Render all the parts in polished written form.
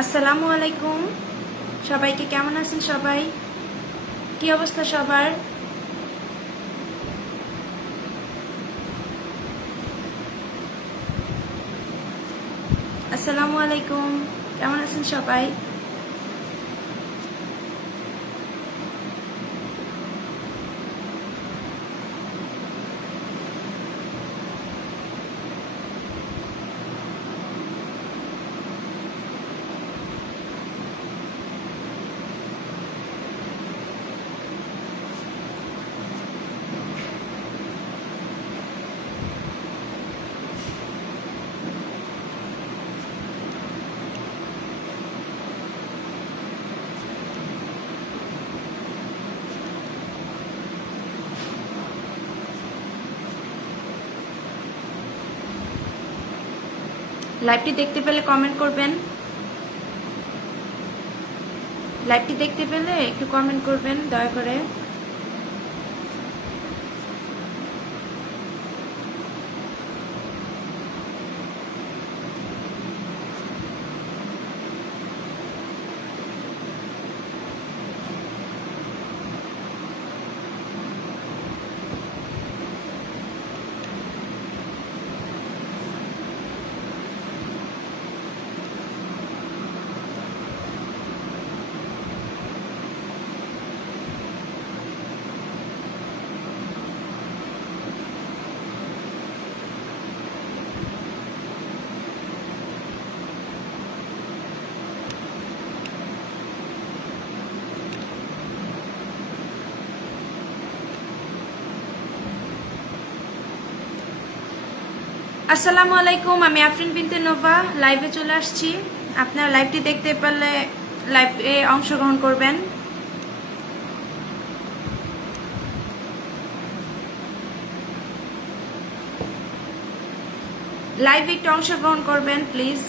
আসসালামু আলাইকুম। সবাইকে কেমন আছেন? সবাই কি অবস্থা সবার? আসসালামু আলাইকুম, কেমন আছেন সবাই? লাইভটি দেখতে পেলে কমেন্ট করবেন। লাইভটি দেখতে পেলে একটু কমেন্ট করবেন দয়া করে। আসসালামু আলাইকুম, আমি আফরিন বিনতে নোভা লাইভে চলে আসছি। আপনারা লাইভটি দেখতে পারলে লাইভে অংশগ্রহণ করবেন। লাইভে একটু অংশগ্রহণ করবেন প্লিজ।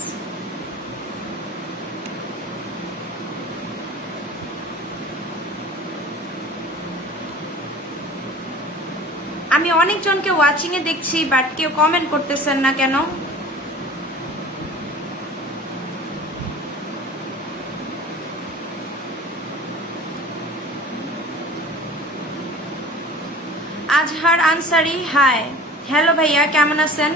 আমি অনেকজনকে ওয়াচিং এ দেখছি, বাট কেউ কমেন্ট করতেছেন না কেন? আজহার আনসারি, হাই। হ্যালো ভাইয়া, কেমন আছেন?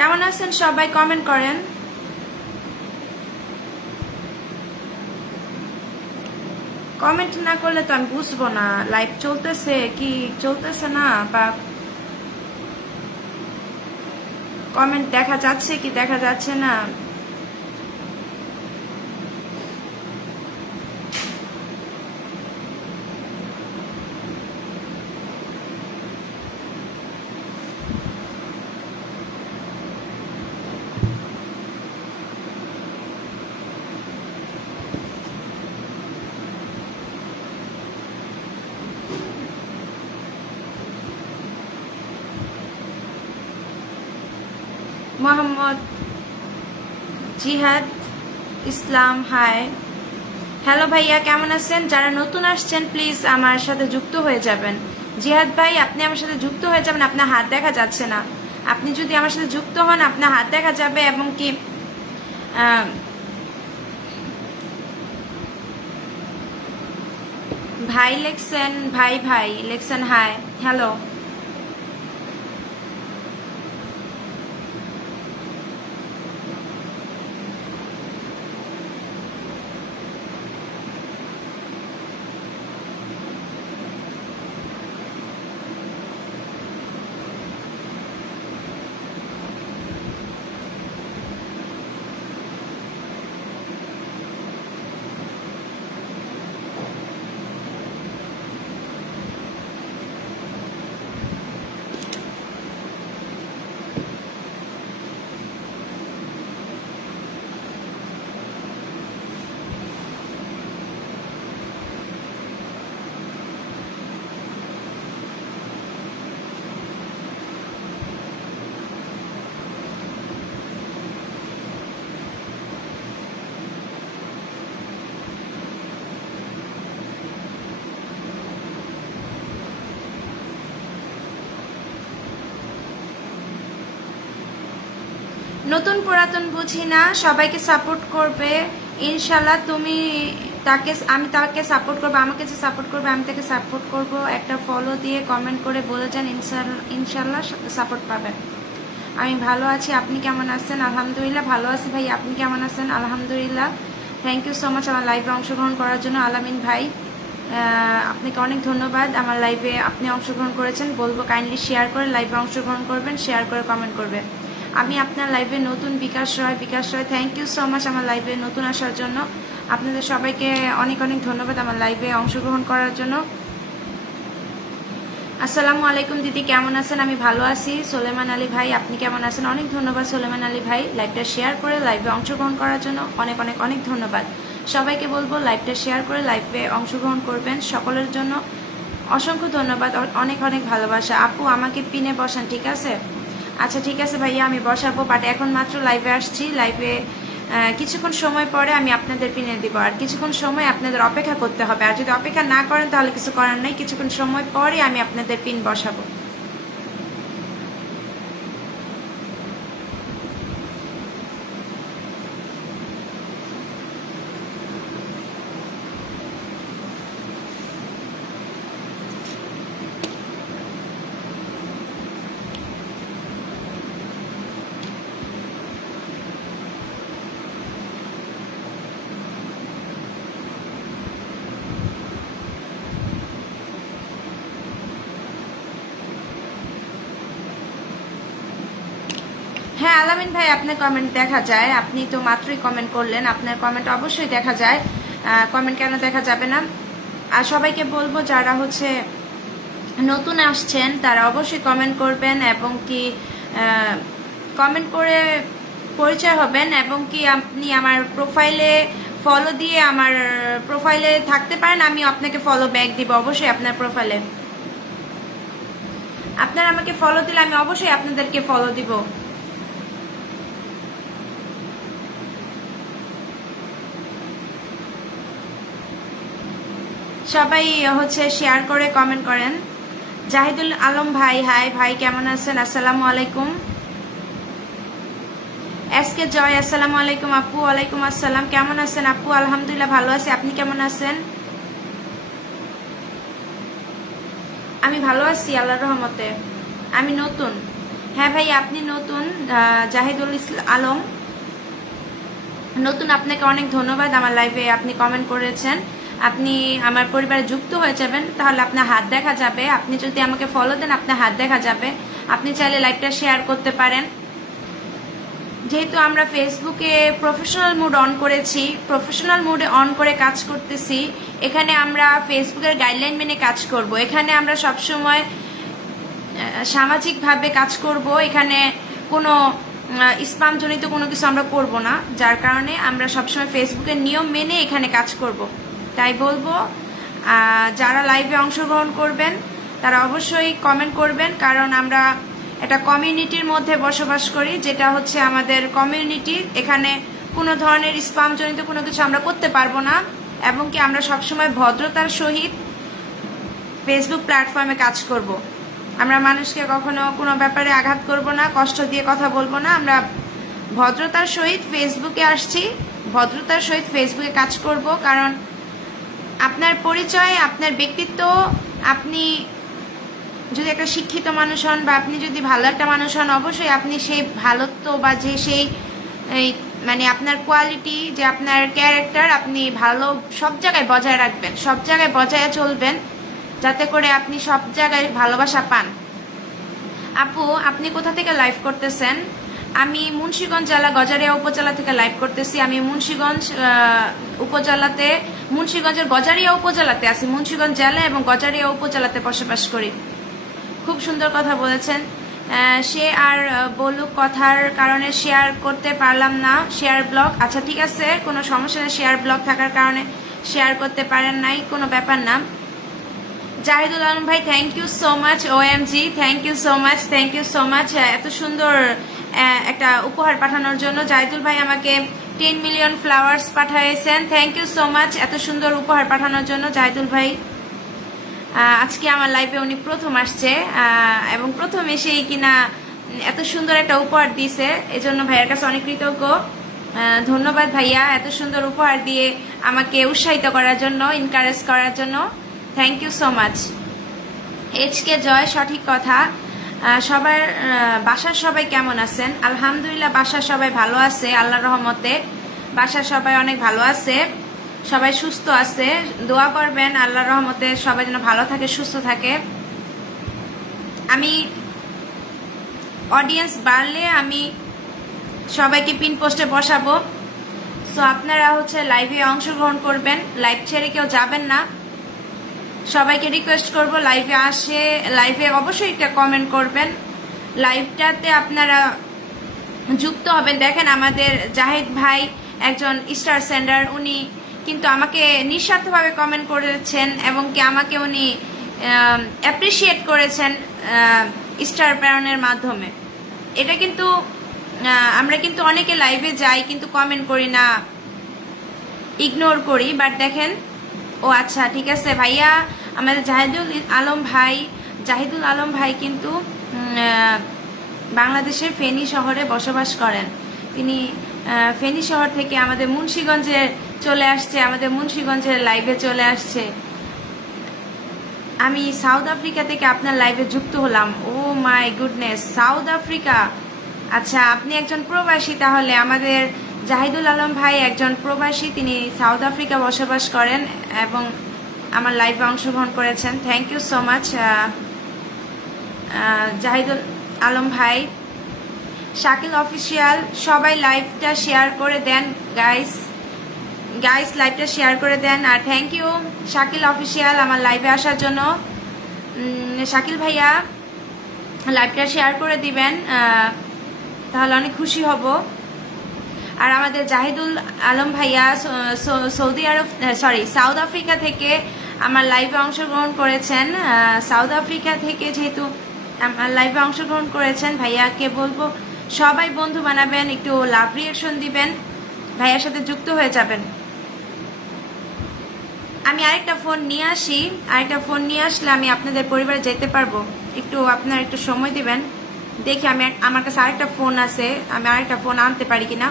কেমন আছেন সবাই? কমেন্ট করেন। কমেন্ট না করলে তো আমি বুঝবো না লাইভ চলতেছে কি চলতেছে না, বা কমেন্ট দেখা যাচ্ছে কি দেখা যাচ্ছে না। মোহাম্মদ জিহাদ ইসলাম, হাই। হ্যালো ভাইয়া, কেমন আছেন? যারা নতুন আসছেন প্লিজ আমার সাথে যুক্ত হয়ে যাবেন। জিহাদ ভাই, আপনি আমার সাথে যুক্ত হয়ে যাবেন। আপনার হাত দেখা যাচ্ছে না। আপনি যদি আমার সাথে যুক্ত হন আপনার হাত দেখা যাবে, এবং কি ভাই লেখছেন, ভাই ভাই লেখছেন, হাই। হ্যালো। নতুন পুরাতন বুঝি না, সবাইকে সাপোর্ট করবে ইনশাল্লাহ। আমি তাকে সাপোর্ট করবো, আমাকে যে সাপোর্ট করবে আমি তাকে সাপোর্ট করব। একটা ফলো দিয়ে কমেন্ট করে বলে যান, ইনশাল্লাহ সাপোর্ট পাবেন। আমি ভালো আছি, আপনি কেমন আছেন? আলহামদুলিল্লাহ ভালো আছি ভাই, আপনি কেমন আছেন? আলহামদুলিল্লাহ। থ্যাংক ইউ সো মাচ আমার লাইভে অংশগ্রহণ করার জন্য আলামিন ভাই, আপনাকে অনেক ধন্যবাদ। আমার লাইভে আপনি অংশগ্রহণ করেছেন, বলবো কাইন্ডলি শেয়ার করে লাইভে অংশগ্রহণ করবেন, শেয়ার করে কমেন্ট করবেন। আমি আপনার লাইভে নতুন বিকাশ রয় থ্যাংক ইউ সো মাচ আমার লাইভে নতুন আসার জন্য। আপনাদের সবাইকে অনেক অনেক ধন্যবাদ আমার লাইভে অংশগ্রহণ করার জন্য। আসসালামু আলাইকুম দিদি, কেমন আছেন? আমি ভালো আছি। সোলেমান আলী ভাই, আপনি কেমন আছেন? অনেক ধন্যবাদ সোলেমান আলী ভাই, লাইভটা শেয়ার করে লাইভে অংশগ্রহণ করার জন্য অনেক অনেক অনেক ধন্যবাদ। সবাইকে বলবো লাইভটা শেয়ার করে লাইভে অংশগ্রহণ করবেন, সকলের জন্য অসংখ্য ধন্যবাদ, অনেক অনেক ভালোবাসা। আপু আমাকে পিনে বসান, ঠিক আছে? আচ্ছা ঠিক আছে ভাইয়া, আমি বসাবো, বাট এখন মাত্র লাইভে আসছি। লাইভে কিছুক্ষণ সময় পরে আমি আপনাদের পিনে দিব, আর কিছুক্ষণ সময় আপনাদের অপেক্ষা করতে হবে। আর যদি অপেক্ষা না করেন তাহলে কিছু করার নেই, কিছুক্ষণ সময় পরে আমি আপনাদের পিন বসাবো। হ্যাঁ আলামিন ভাই, আপনার কমেন্ট দেখা যায়, আপনি তো মাত্রই কমেন্ট করলেন, আপনার কমেন্ট অবশ্যই দেখা যায়, কমেন্ট কেন দেখা যাবে না। আর সবাইকে বলবো যারা হচ্ছে নতুন আসছেন তারা অবশ্যই কমেন্ট করবেন, এবং কি কমেন্ট করে পরিচয় হবেন, এবং কি আপনি আমার প্রোফাইলে ফলো দিয়ে আমার প্রোফাইলে থাকতে পারেন, আমি আপনাকে ফলো ব্যাক দিব অবশ্যই। আপনার প্রোফাইলে আপনারা আমাকে ফলো দিলে আমি অবশ্যই আপনাদেরকে ফলো দিব। সবাই হচ্ছে শেয়ার করে কমেন্ট করেন। জাহিদুল আলম ভাই, হাই ভাই, কেমন আছেন? আসসালামু আলাইকুম। এসকে জয়, আসসালামু আলাইকুম আপু। ওয়ালাইকুম আসসালাম, কেমন আছেন আপু? আলহামদুলিল্লাহ ভালো আছি, আপনি কেমন আছেন? আমি ভালো আছি আল্লাহর রহমতে। আমি নতুন। হ্যাঁ ভাই আপনি নতুন, জাহিদুল আলম নতুন, আপনাকে অনেক ধন্যবাদ। আমার লাইভে আপনি কমেন্ট করেছেন, আপনি আমার পরিবারে যুক্ত হয়ে যাবেন, তাহলে আপনার হাত দেখা যাবে। আপনি যদি আমাকে ফলো দেন আপনার হাত দেখা যাবে। আপনি চাইলে লাইভটা শেয়ার করতে পারেন। যেহেতু আমরা ফেসবুকে প্রফেশনাল মুড অন করেছি, প্রফেশনাল মুডে অন করে কাজ করতেছি, এখানে আমরা ফেসবুকের গাইডলাইন মেনে কাজ করব। এখানে আমরা সবসময় সামাজিকভাবে কাজ করব, এখানে কোনো স্পামজনিত কোনো কিছু আমরা করব না, যার কারণে আমরা সবসময় ফেসবুকের নিয়ম মেনে এখানে কাজ করব। তাই বলবো যারা লাইভে অংশগ্রহণ করবেন তারা অবশ্যই কমেন্ট করবেন, কারণ আমরা একটা কমিউনিটির মধ্যে বসবাস করি, যেটা হচ্ছে আমাদের কমিউনিটি। এখানে কোনো ধরনের স্পামজনিত কোনো কিছু আমরা করতে পারবো না, এবং কি আমরা সবসময় ভদ্রতার সহিত ফেসবুক প্ল্যাটফর্মে কাজ করব। আমরা মানুষকে কখনো কোনো ব্যাপারে আঘাত করব না, কষ্ট দিয়ে কথা বলবো না। আমরা ভদ্রতার সহিত ফেসবুকে আসছি, ভদ্রতার সহিত ফেসবুকে কাজ করব, কারণ আপনার পরিচয়, আপনার ব্যক্তিত্ব, আপনি যদি একটা শিক্ষিত মানুষ হন বা আপনি যদি ভালো একটা মানুষ হন, অবশ্যই আপনি সেই ভালোত্ব বা যে সেই মানে আপনার কোয়ালিটি, যে আপনার ক্যারেক্টার আপনি ভালো সব জায়গায় বজায় রাখবেন, সব জায়গায় বজায় চলবেন, যাতে করে আপনি সব জায়গায় ভালোবাসা পান। আপু আপনি কোথা থেকে লাইভ করতেছেন? আমি মুন্সিগঞ্জ জেলা গজারিয়া উপজেলা থেকে লাইভ করতেছি। আমি মুন্সিগঞ্জ উপজেলাতে, মুন্সিগঞ্জের গজারিয়া উপজেলাতে আছি। মুন্সিগঞ্জ জেলা এবং গজারিয়া উপজেলাতে বসবাস করি। খুব সুন্দর কথা বলেছেন। সে আর বলুক, কথার কারণে শেয়ার করতে পারলাম না, শেয়ার ব্লক। আচ্ছা ঠিক আছে, কোনো সমস্যা নেই, শেয়ার ব্লক থাকার কারণে শেয়ার করতে পারেন নাই, কোনো ব্যাপার না। জাহিদুল আলম ভাই, thank you so much. OMG, thank you so much, thank you so much এত সুন্দর একটা উপহার পাঠানোর জন্য। জাহিদুল ভাই আমাকে 10 মিলিয়ন ফ্লাওয়ার্স পাঠিয়েছেন, থ্যাংক ইউ সো মাচ এত সুন্দর উপহার পাঠানোর জন্য জাহিদুল ভাই। আজকে আমার লাইভে উনি প্রথম আসছে, এবং প্রথম এসেই কিনা এত সুন্দর একটা উপহার দিয়েছে, এজন্য ভাইয়ার কাছে অনেক কৃতজ্ঞ। ধন্যবাদ ভাইয়া, এত সুন্দর উপহার দিয়ে আমাকে উৎসাহিত করার জন্য, এনকারেজ করার জন্য। Thank you so much. HK Joy, সঠিক কথা। সবার বাসার সবাই কেমন আছেন? আলহামদুলিল্লাহ, বাসার সবাই ভালো আছে আল্লাহর রহমতে। বাসার সবাই অনেক ভালো আছে, সবাই সুস্থ আছে। দোয়া করবেন আল্লাহর রহমতে সবাই যেন ভালো থাকে, সুস্থ থাকে। আমি অডিয়েন্স বাড়লে আমি সবাইকে পিন পোস্টে বসাবো। সো আপনারা লাইভে অংশগ্রহণ করবেন, লাইভ ছেড়ে কেউ যাবেন না। সবাইকে রিকোয়েস্ট করব লাইভে অবশ্যই একটা কমেন্ট করবেন। লাইভটাতে আপনারা যুক্ত হবেন। দেখেন আমাদের জাহিদ ভাই একজন স্টার সেন্ডার, উনি কিন্তু আমাকে নিঃস্বার্থভাবে কমেন্ট করেছেন এবং কি আমাকে উনি অ্যাপ্রিসিয়েট করেছেন স্টার প্রেরণের মাধ্যমে। এটা কিন্তু আমরা কিন্তু অনেকে লাইভে যাই কিন্তু কমেন্ট করি না, ইগনোর করি। বাট দেখেন, ও আচ্ছা ঠিক আছে ভাইয়া, আমাদের জাহিদুল আলম ভাই কিন্তু বাংলাদেশের ফেনী শহরে বসবাস করেন। তিনি ফেনী শহর থেকে আমাদের মুন্সিগঞ্জে চলে আসছে, আমাদের মুন্সিগঞ্জের লাইভে চলে আসছে। আমি সাউথ আফ্রিকা থেকে আপনার লাইভে যুক্ত হলাম। ও মাই গুডনেস, সাউথ আফ্রিকা। আচ্ছা, আপনি একজন প্রবাসী তাহলে। আমাদের জাহিদুল আলম ভাই একজন প্রবাসী, তিনি সাউথ আফ্রিকা বসবাস করেন এবং আমার লাইভে অংশগ্রহণ করেছেন। Thank you so much Zahidul Alam ভাই। শাকিল অফিসিয়াল, সবাই লাইভটা শেয়ার করে দেন গাইস, লাইভটা শেয়ার করে দেন। আর থ্যাংক ইউ শাকিল অফিসিয়াল আমার লাইভে আসার জন্য। শাকিল ভাইয়া লাইভটা শেয়ার করে দিবেন, তাহলে অনেক খুশি হব। আর আমাদের জাহিদুল আলম ভাইয়া সাউথ আফ্রিকা থেকে আমার লাইভে অংশগ্রহণ করেছেন। সাউথ আফ্রিকা থেকে যেহেতু আমার লাইভে অংশগ্রহণ করেছেন, ভাইয়াকে বলবো সবাই বন্ধু বানাবেন, একটু লাভ রিয়াকশন দিবেন, ভাইয়ার সাথে যুক্ত হয়ে যাবেন। আমি আরেকটা ফোন নিয়ে আসি, আরেকটা ফোন নিয়ে আসলে আমি আপনাদের পরিবারে যেতে পারবো। আপনারা একটু সময় দিবেন, দেখি আমার কাছে আরেকটা ফোন আছে, আমি আরেকটা ফোন আনতে পারি কিনা।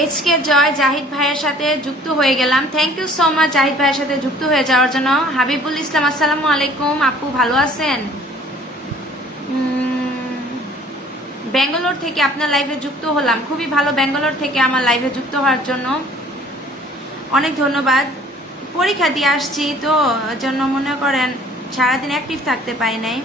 এইচকে জয়, জাহিদ ভাইয়ের সাথে যুক্ত হয়ে গেলাম। Thank you so much Zahid ভাইয়ের সাথে যুক্ত হয়ে যাওয়ার জন্য। হাবিবুল ইসলাম, আসসালামু আলাইকুম আপু, ভালো আছেন? ব্যাঙ্গালোর থেকে আপনার লাইভে যুক্ত হলাম, খুবই ভালো। ব্যাঙ্গালোর থেকে আমার লাইভে যুক্ত হওয়ার জন্য অনেক ধন্যবাদ। পরীক্ষা দিয়ে আসছি তো, জন্য মনে করেন সারাদিন অ্যাক্টিভ থাকতে পাই নাই।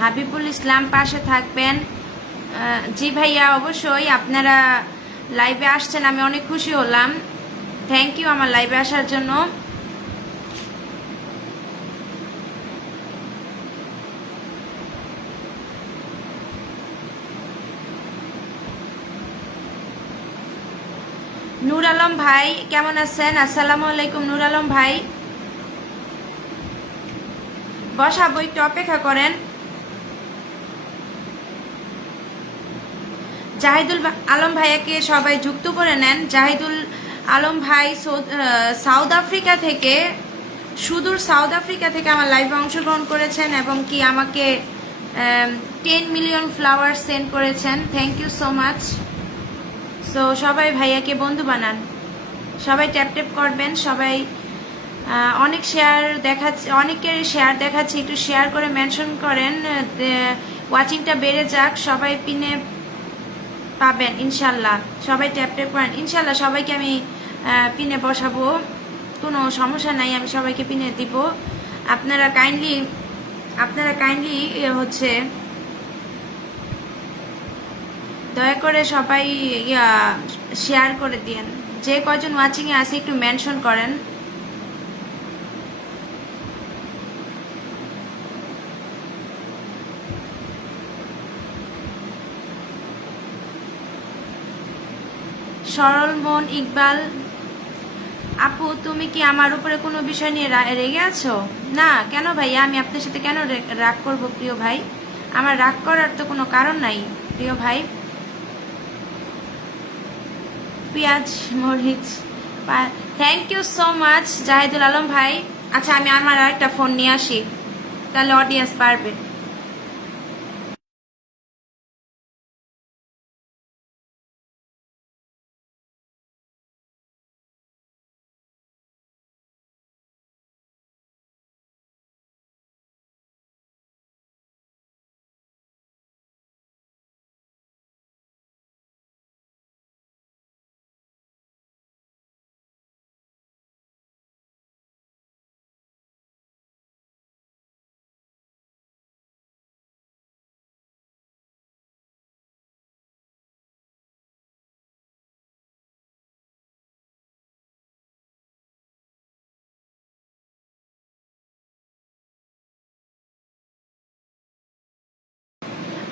হাবিবুল ইসলাম, পাশে থাকবেন। জি ভাইয়া, অবশ্যই আপনারা লাইভে আসছেন, আমি অনেক খুশি হলাম। থ্যাংক ইউ আমার লাইভে আসার জন্য। নূর আলম ভাই কেমন আছেন? আসসালামু আলাইকুম নূর আলম ভাই। বসাবো, একটু অপেক্ষা করেন। জাহিদুল আলম ভাইয়াকে সবাই যুক্ত করে নেন। জাহিদুল আলম ভাই সাউথ আফ্রিকা থেকে, সুদূর সাউথ আফ্রিকা থেকে আমার লাইভে অংশগ্রহণ করেছেন এবং কি আমাকে 10 মিলিয়ন ফ্লাওয়ার সেন্ড করেছেন। Thank you so much. So সবাই ভাইয়াকে বন্ধু বানান, সবাই ট্যাপ ট্যাপ করবেন। সবাই অনেক শেয়ার দেখাচ্ছে, অনেকের শেয়ার দেখাচ্ছে, একটু শেয়ার করে মেনশন করেন, ওয়াচিংটা বেড়ে যাক। সবাই পিনে পাবেন ইনশাল্লাহ, সবাই ট্যাপ ট্যাপ করেন ইনশাল্লাহ। সবাইকে আমি পিনে বসাবো, কোনো সমস্যা নাই, আমি সবাইকে পিনে দিব। আপনারা কাইন্ডলি দয়া করে সবাই শেয়ার করে দিন। যে কয়জন ওয়াচিংয়ে আছে একটু মেনশন করেন। সরল মন ইকবাল, আপু তুমি কি আমার উপরে কোনো বিষয় নিয়ে রেগে আছো? না, কেন ভাইয়া, আমি আপনার সাথে কেন রাগ করব প্রিয় ভাই? আমার রাগ করার তো কোনো কারণ নাই প্রিয় ভাই। পেঁয়াজ মরিচ, thank you so much Zahidul Alam ভাই। আচ্ছা, আমি আমার আরেকটা ফোন নিয়ে আসি, তাহলে অডিয়েন্স পারবে।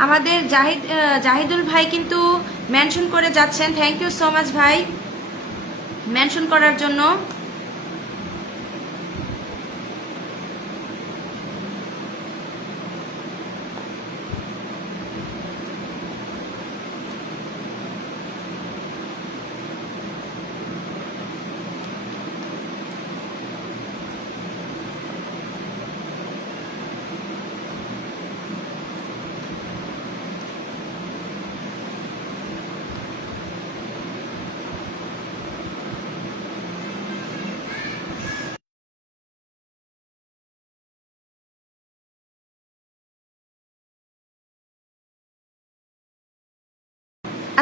আমাদের জাহিদুল ভাই কিন্তু মেনশন করে যাচ্ছেন, থ্যাংক ইউ সো মাচ ভাই মেনশন করার জন্য।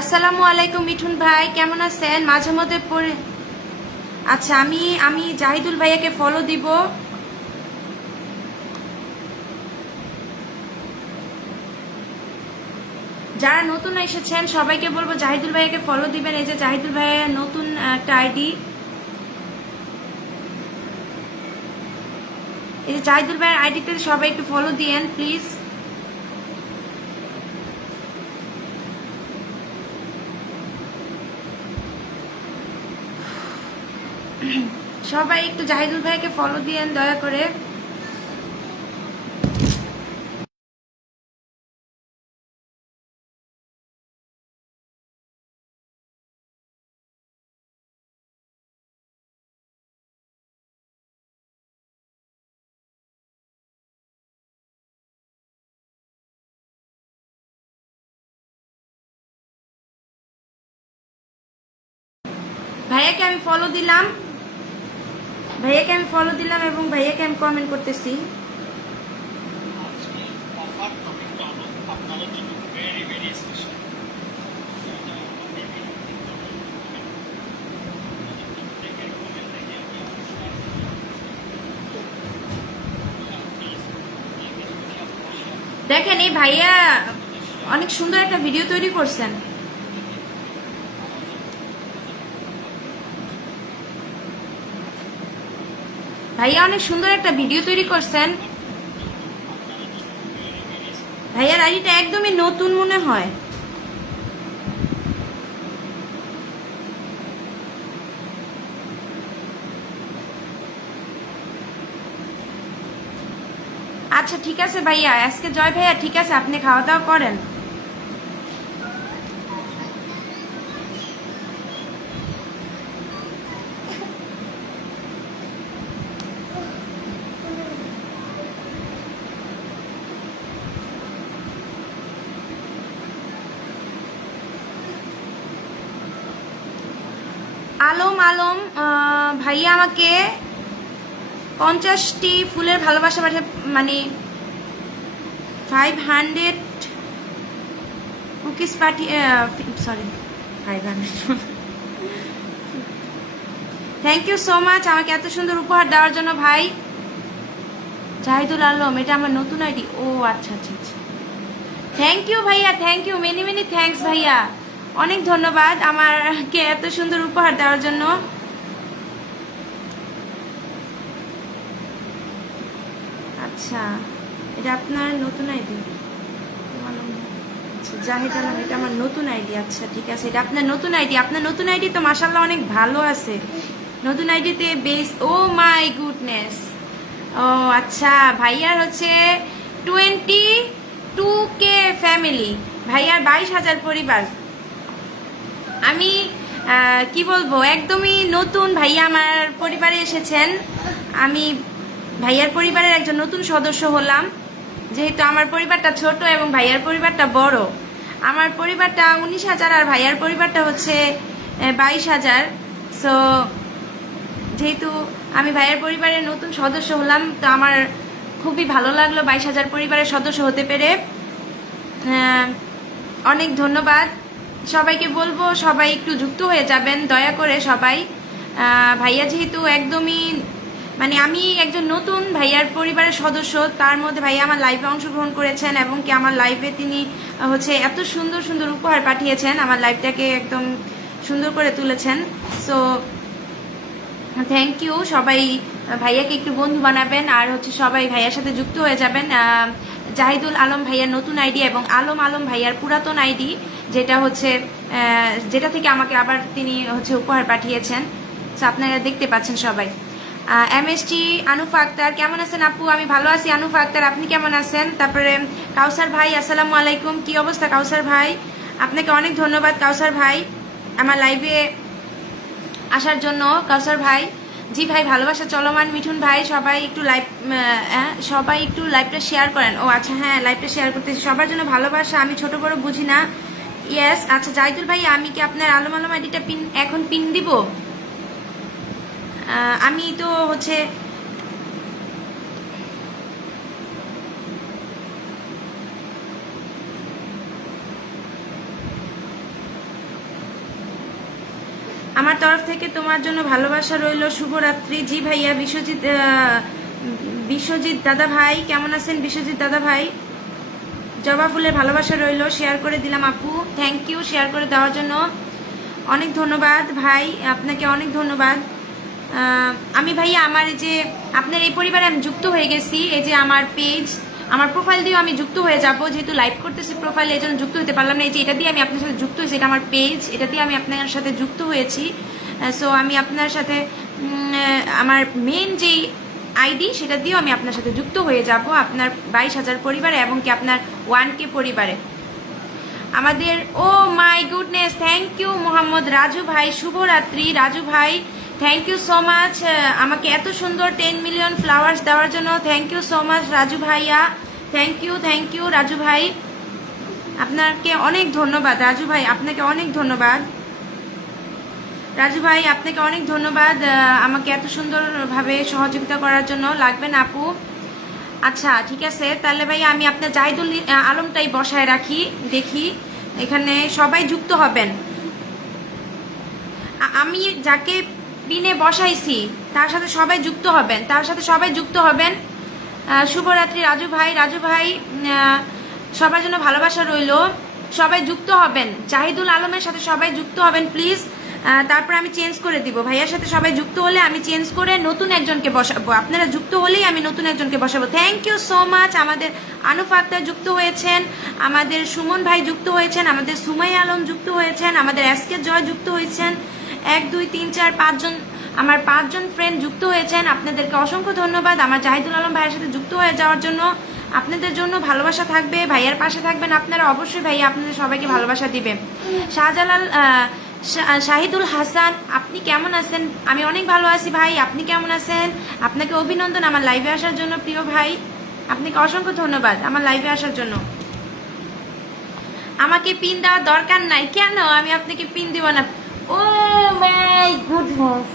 আসসালামু আলাইকুম মিঠুন ভাই, কেমন আছেন? মাঝে মধ্যে পড়ে। আচ্ছা, আমি আমি জাহিদুল ভাইয়াকে ফলো দিব। যারা নতুন এসেছেন সবাইকে বলবো জাহিদুল ভাইয়াকে ফলো দিবেন। এই যে জাহিদুল ভাইয়া নতুন একটা আইডি, এই যে জাহিদুল ভাইয়ের আইডিতে সবাই একটু ফলো দিয়েন প্লিজ। সবাই একটু জাহিদুল ভাইকে ফলো দিয়েন দয়া করে। ভাইয়াকে আমি ফলো দিলাম, ভাইয়াকে আমি ফলো দিলাম এবং ভাইয়াকে আমি কমেন্ট করতেছি। দেখেন, এই ভাইয়া অনেক সুন্দর একটা ভিডিও তৈরি করছেন। ভাইয়া অনেক সুন্দর একটা ভিডিও তৈরি করছেন। ভাইয়ার আইডিটা একদমই নতুন মনে হয়। আচ্ছা ঠিক আছে ভাইয়া, আজকে জয় ভাইয়া, ঠিক আছে আপনি খাওয়া দাওয়া করেন। আলম আলম ভাইয়া আমাকে 50টি ফুলের ভালোবাসা পাঠিয়ে, মানে 500 কুকিজ পাঠিয়ে, sorry 500। Thank you so much আমাকে এত সুন্দর উপহার দেওয়ার জন্য ভাই। জাহিদুল আলম, এটা আমার নতুন আইডি। ও আচ্ছা আচ্ছা আচ্ছা, থ্যাংক ইউ ভাইয়া, thank you, many many thanks ভাইয়া, অনেক ধন্যবাদ আমাকে এত সুন্দর উপহার দেওয়ার জন্য। আচ্ছা, এটা আপনার নতুন আইডি? আচ্ছা জাহিদ আলম, এটা আমার নতুন আইডি। আচ্ছা ঠিক আছে, এটা আপনার নতুন আইডি। আপনার নতুন আইডি তো মাশাআল্লাহ অনেক ভালো আছে। নতুন আইডিতে বেস, ও মাই গুডনেস। ও আচ্ছা, ভাইয়ার হচ্ছে 22K ফ্যামিলি, ভাইয়ার 22,000 পরিবার। আমি কি বলবো, একদমই নতুন ভাইয়া আমার পরিবারে এসেছেন। আমি ভাইয়ার পরিবারের একজন নতুন সদস্য হলাম, যেহেতু আমার পরিবারটা ছোট এবং ভাইয়ার পরিবারটা বড়। আমার পরিবারটা 19,000 আর ভাইয়ার পরিবারটা হচ্ছে 22,000। সো যেহেতু আমি ভাইয়ের পরিবারের নতুন সদস্য হলাম, তো আমার খুবই ভালো লাগলো 22,000 পরিবারের সদস্য হতে পেরে। অনেক ধন্যবাদ সবাইকে। বলবো সবাই একটু যুক্ত হয়ে যাবেন দয়া করে সবাই। ভাইয়া যেহেতু একদমই মানে আমি একজন নতুন ভাইয়ার পরিবারের সদস্য, তার মধ্যে ভাইয়া আমার লাইভে অংশগ্রহণ করেছেন এবং কি আমার লাইভে তিনি হচ্ছে এত সুন্দর সুন্দর উপহার পাঠিয়েছেন, আমার লাইভটাকে একদম সুন্দর করে তুলেছেন। সো থ্যাংক ইউ সবাই। ভাইয়াকে একটু বন্ধু বানাবেন আর হচ্ছে সবাই ভাইয়ার সাথে যুক্ত হয়ে যাবেন। জাহিদুল আলম ভাইয়ার নতুন আইডি এবং আলম ভাইয়ার পুরাতন আইডি, যেটা হচ্ছে যেটা থেকে আমাকে আবার তিনি হচ্ছে উপহার পাঠিয়েছেন। সো আপনারা দেখতে পাচ্ছেন সবাই। MST আনুফা আক্তার, কেমন আছেন আপু? আমি ভালো আছি আনুফা আক্তার, আপনি কেমন আছেন? তারপরে কাউসার ভাই, আসসালামু আলাইকুম, কি অবস্থা কাউসার ভাই? আপনাকে অনেক ধন্যবাদ কাউসার ভাই আমার লাইভে আসার জন্য। কাউসার ভাই, জি ভাই, ভালোবাসা চলমান। মিঠুন ভাই, সবাই একটু লাইভটা শেয়ার করেন। ও আচ্ছা, হ্যাঁ লাইভটা শেয়ার করতেছি। সবার জন্য ভালোবাসা, আমি ছোট বড় বুঝি না। ইয়েস, আচ্ছা জাহিদুল ভাই, আমি কি আপনার আলম আইডিটা এখন পিন দিব? আমি তো হচ্ছে আমার তরফ থেকে তোমার জন্য ভালোবাসা রইল, শুভরাত্রি। জি ভাইয়া। বিশ্বজিৎ দাদা ভাই, কেমন আছেন বিশ্বজিৎ দাদা ভাই? জবা ফুলের ভালোবাসা রইল, শেয়ার করে দিলাম আপু, থ্যাংক ইউ শেয়ার করে দেওয়ার জন্য, অনেক ধন্যবাদ ভাই, আপনাকে অনেক ধন্যবাদ। আমি ভাইয়া আমার এই যে আপনার এই পরিবারে আমি যুক্ত হয়ে গেছি, এই যে আমার পেজ, আমার প্রোফাইল দিয়েও আমি যুক্ত হয়ে যাব, যেহেতু লাইভ করতেছি প্রোফাইল, এই জন্য যুক্ত হতে পারলাম না। এই যে এটা দিয়ে আমি আপনার সাথে যুক্ত হয়েছি, এটা আমার পেজ, এটা দিয়ে আমি আপনার সাথে যুক্ত হয়েছি। সো আমি আপনার সাথে আমার মেন যেই আইডি, সেটা দিয়েও আমি আপনার সাথে যুক্ত হয়ে যাব, আপনার 22,000 পরিবারে এবং কি আপনার 1K পরিবারে। আমাদের oh my goodness, thank you Mohammad Raju ভাই, শুভরাত্রি রাজু ভাই, থ্যাংক ইউ সো মাচ আমাকে এত সুন্দর 10 মিলিয়ন ফ্লাওয়ার্স দেওয়ার জন্য। Thank you so much Raju ভাইয়া, থ্যাংক ইউ রাজু ভাই, আপনাকে অনেক ধন্যবাদ রাজু ভাই, আপনাকে অনেক ধন্যবাদ রাজু ভাই, আপনাকে অনেক ধন্যবাদ আমাকে এত সুন্দরভাবে সহযোগিতা করার জন্য। লাগবে না আপু? আচ্ছা ঠিক আছে, তাহলে ভাই আমি আপনার জাহিদুল আলমটাই বসায় রাখি, দেখি এখানে সবাই যুক্ত হবেন। আমি যাকে পিনে বসাইছি তার সাথে সবাই যুক্ত হবেন, তার সাথে সবাই যুক্ত হবেন। শুভরাত্রি রাজু ভাই, রাজু ভাই সবার জন্য ভালোবাসা রইল, সবাই যুক্ত হবেন, জাহিদুল আলমের সাথে সবাই যুক্ত হবেন প্লিজ। তারপর আমি চেঞ্জ করে দিব, ভাইয়ার সাথে সবাই যুক্ত হলে আমি চেঞ্জ করে নতুন একজনকে বসাবো, আপনারা যুক্ত হলেই আমি নতুন একজনকে বসাবো। Thank you so much. আমাদের আনুফা আক্তার যুক্ত হয়েছেন, আমাদের সুমন ভাই যুক্ত হয়েছেন, আমাদের সুমাই আলম যুক্ত হয়েছেন, আমাদের এসকে জয় যুক্ত হয়েছেন, 1 2 3 4 5 জন, আমার 5 জন ফ্রেন্ড যুক্ত হয়েছেন। আপনাদেরকে অসংখ্য ধন্যবাদ আমার জাহিদুল আলম ভাইয়ের সাথে যুক্ত হয়ে যাওয়ার জন্য। আপনাদের জন্য ভালোবাসা থাকবে, ভাইয়ার পাশে থাকবেন আপনারা অবশ্যই, ভাইয়া আপনাদের সবাইকে ভালোবাসা দিবে। শাহজালাল শাহিদুল হাসান, আপনি কেমন আছেন? আমি অনেক ভালো আছি ভাই, আপনি কেমন আছেন? আপনাকে অভিনন্দন আমার লাইভে আসার জন্য প্রিয় ভাই, আপনাকে অসংখ্য ধন্যবাদ আমার লাইভে আসার জন্য। আমাকে পিন দেওয়ার দরকার নাই, কেন আমি আপনাকে পিন দিব না? ও মাই গুডনেস,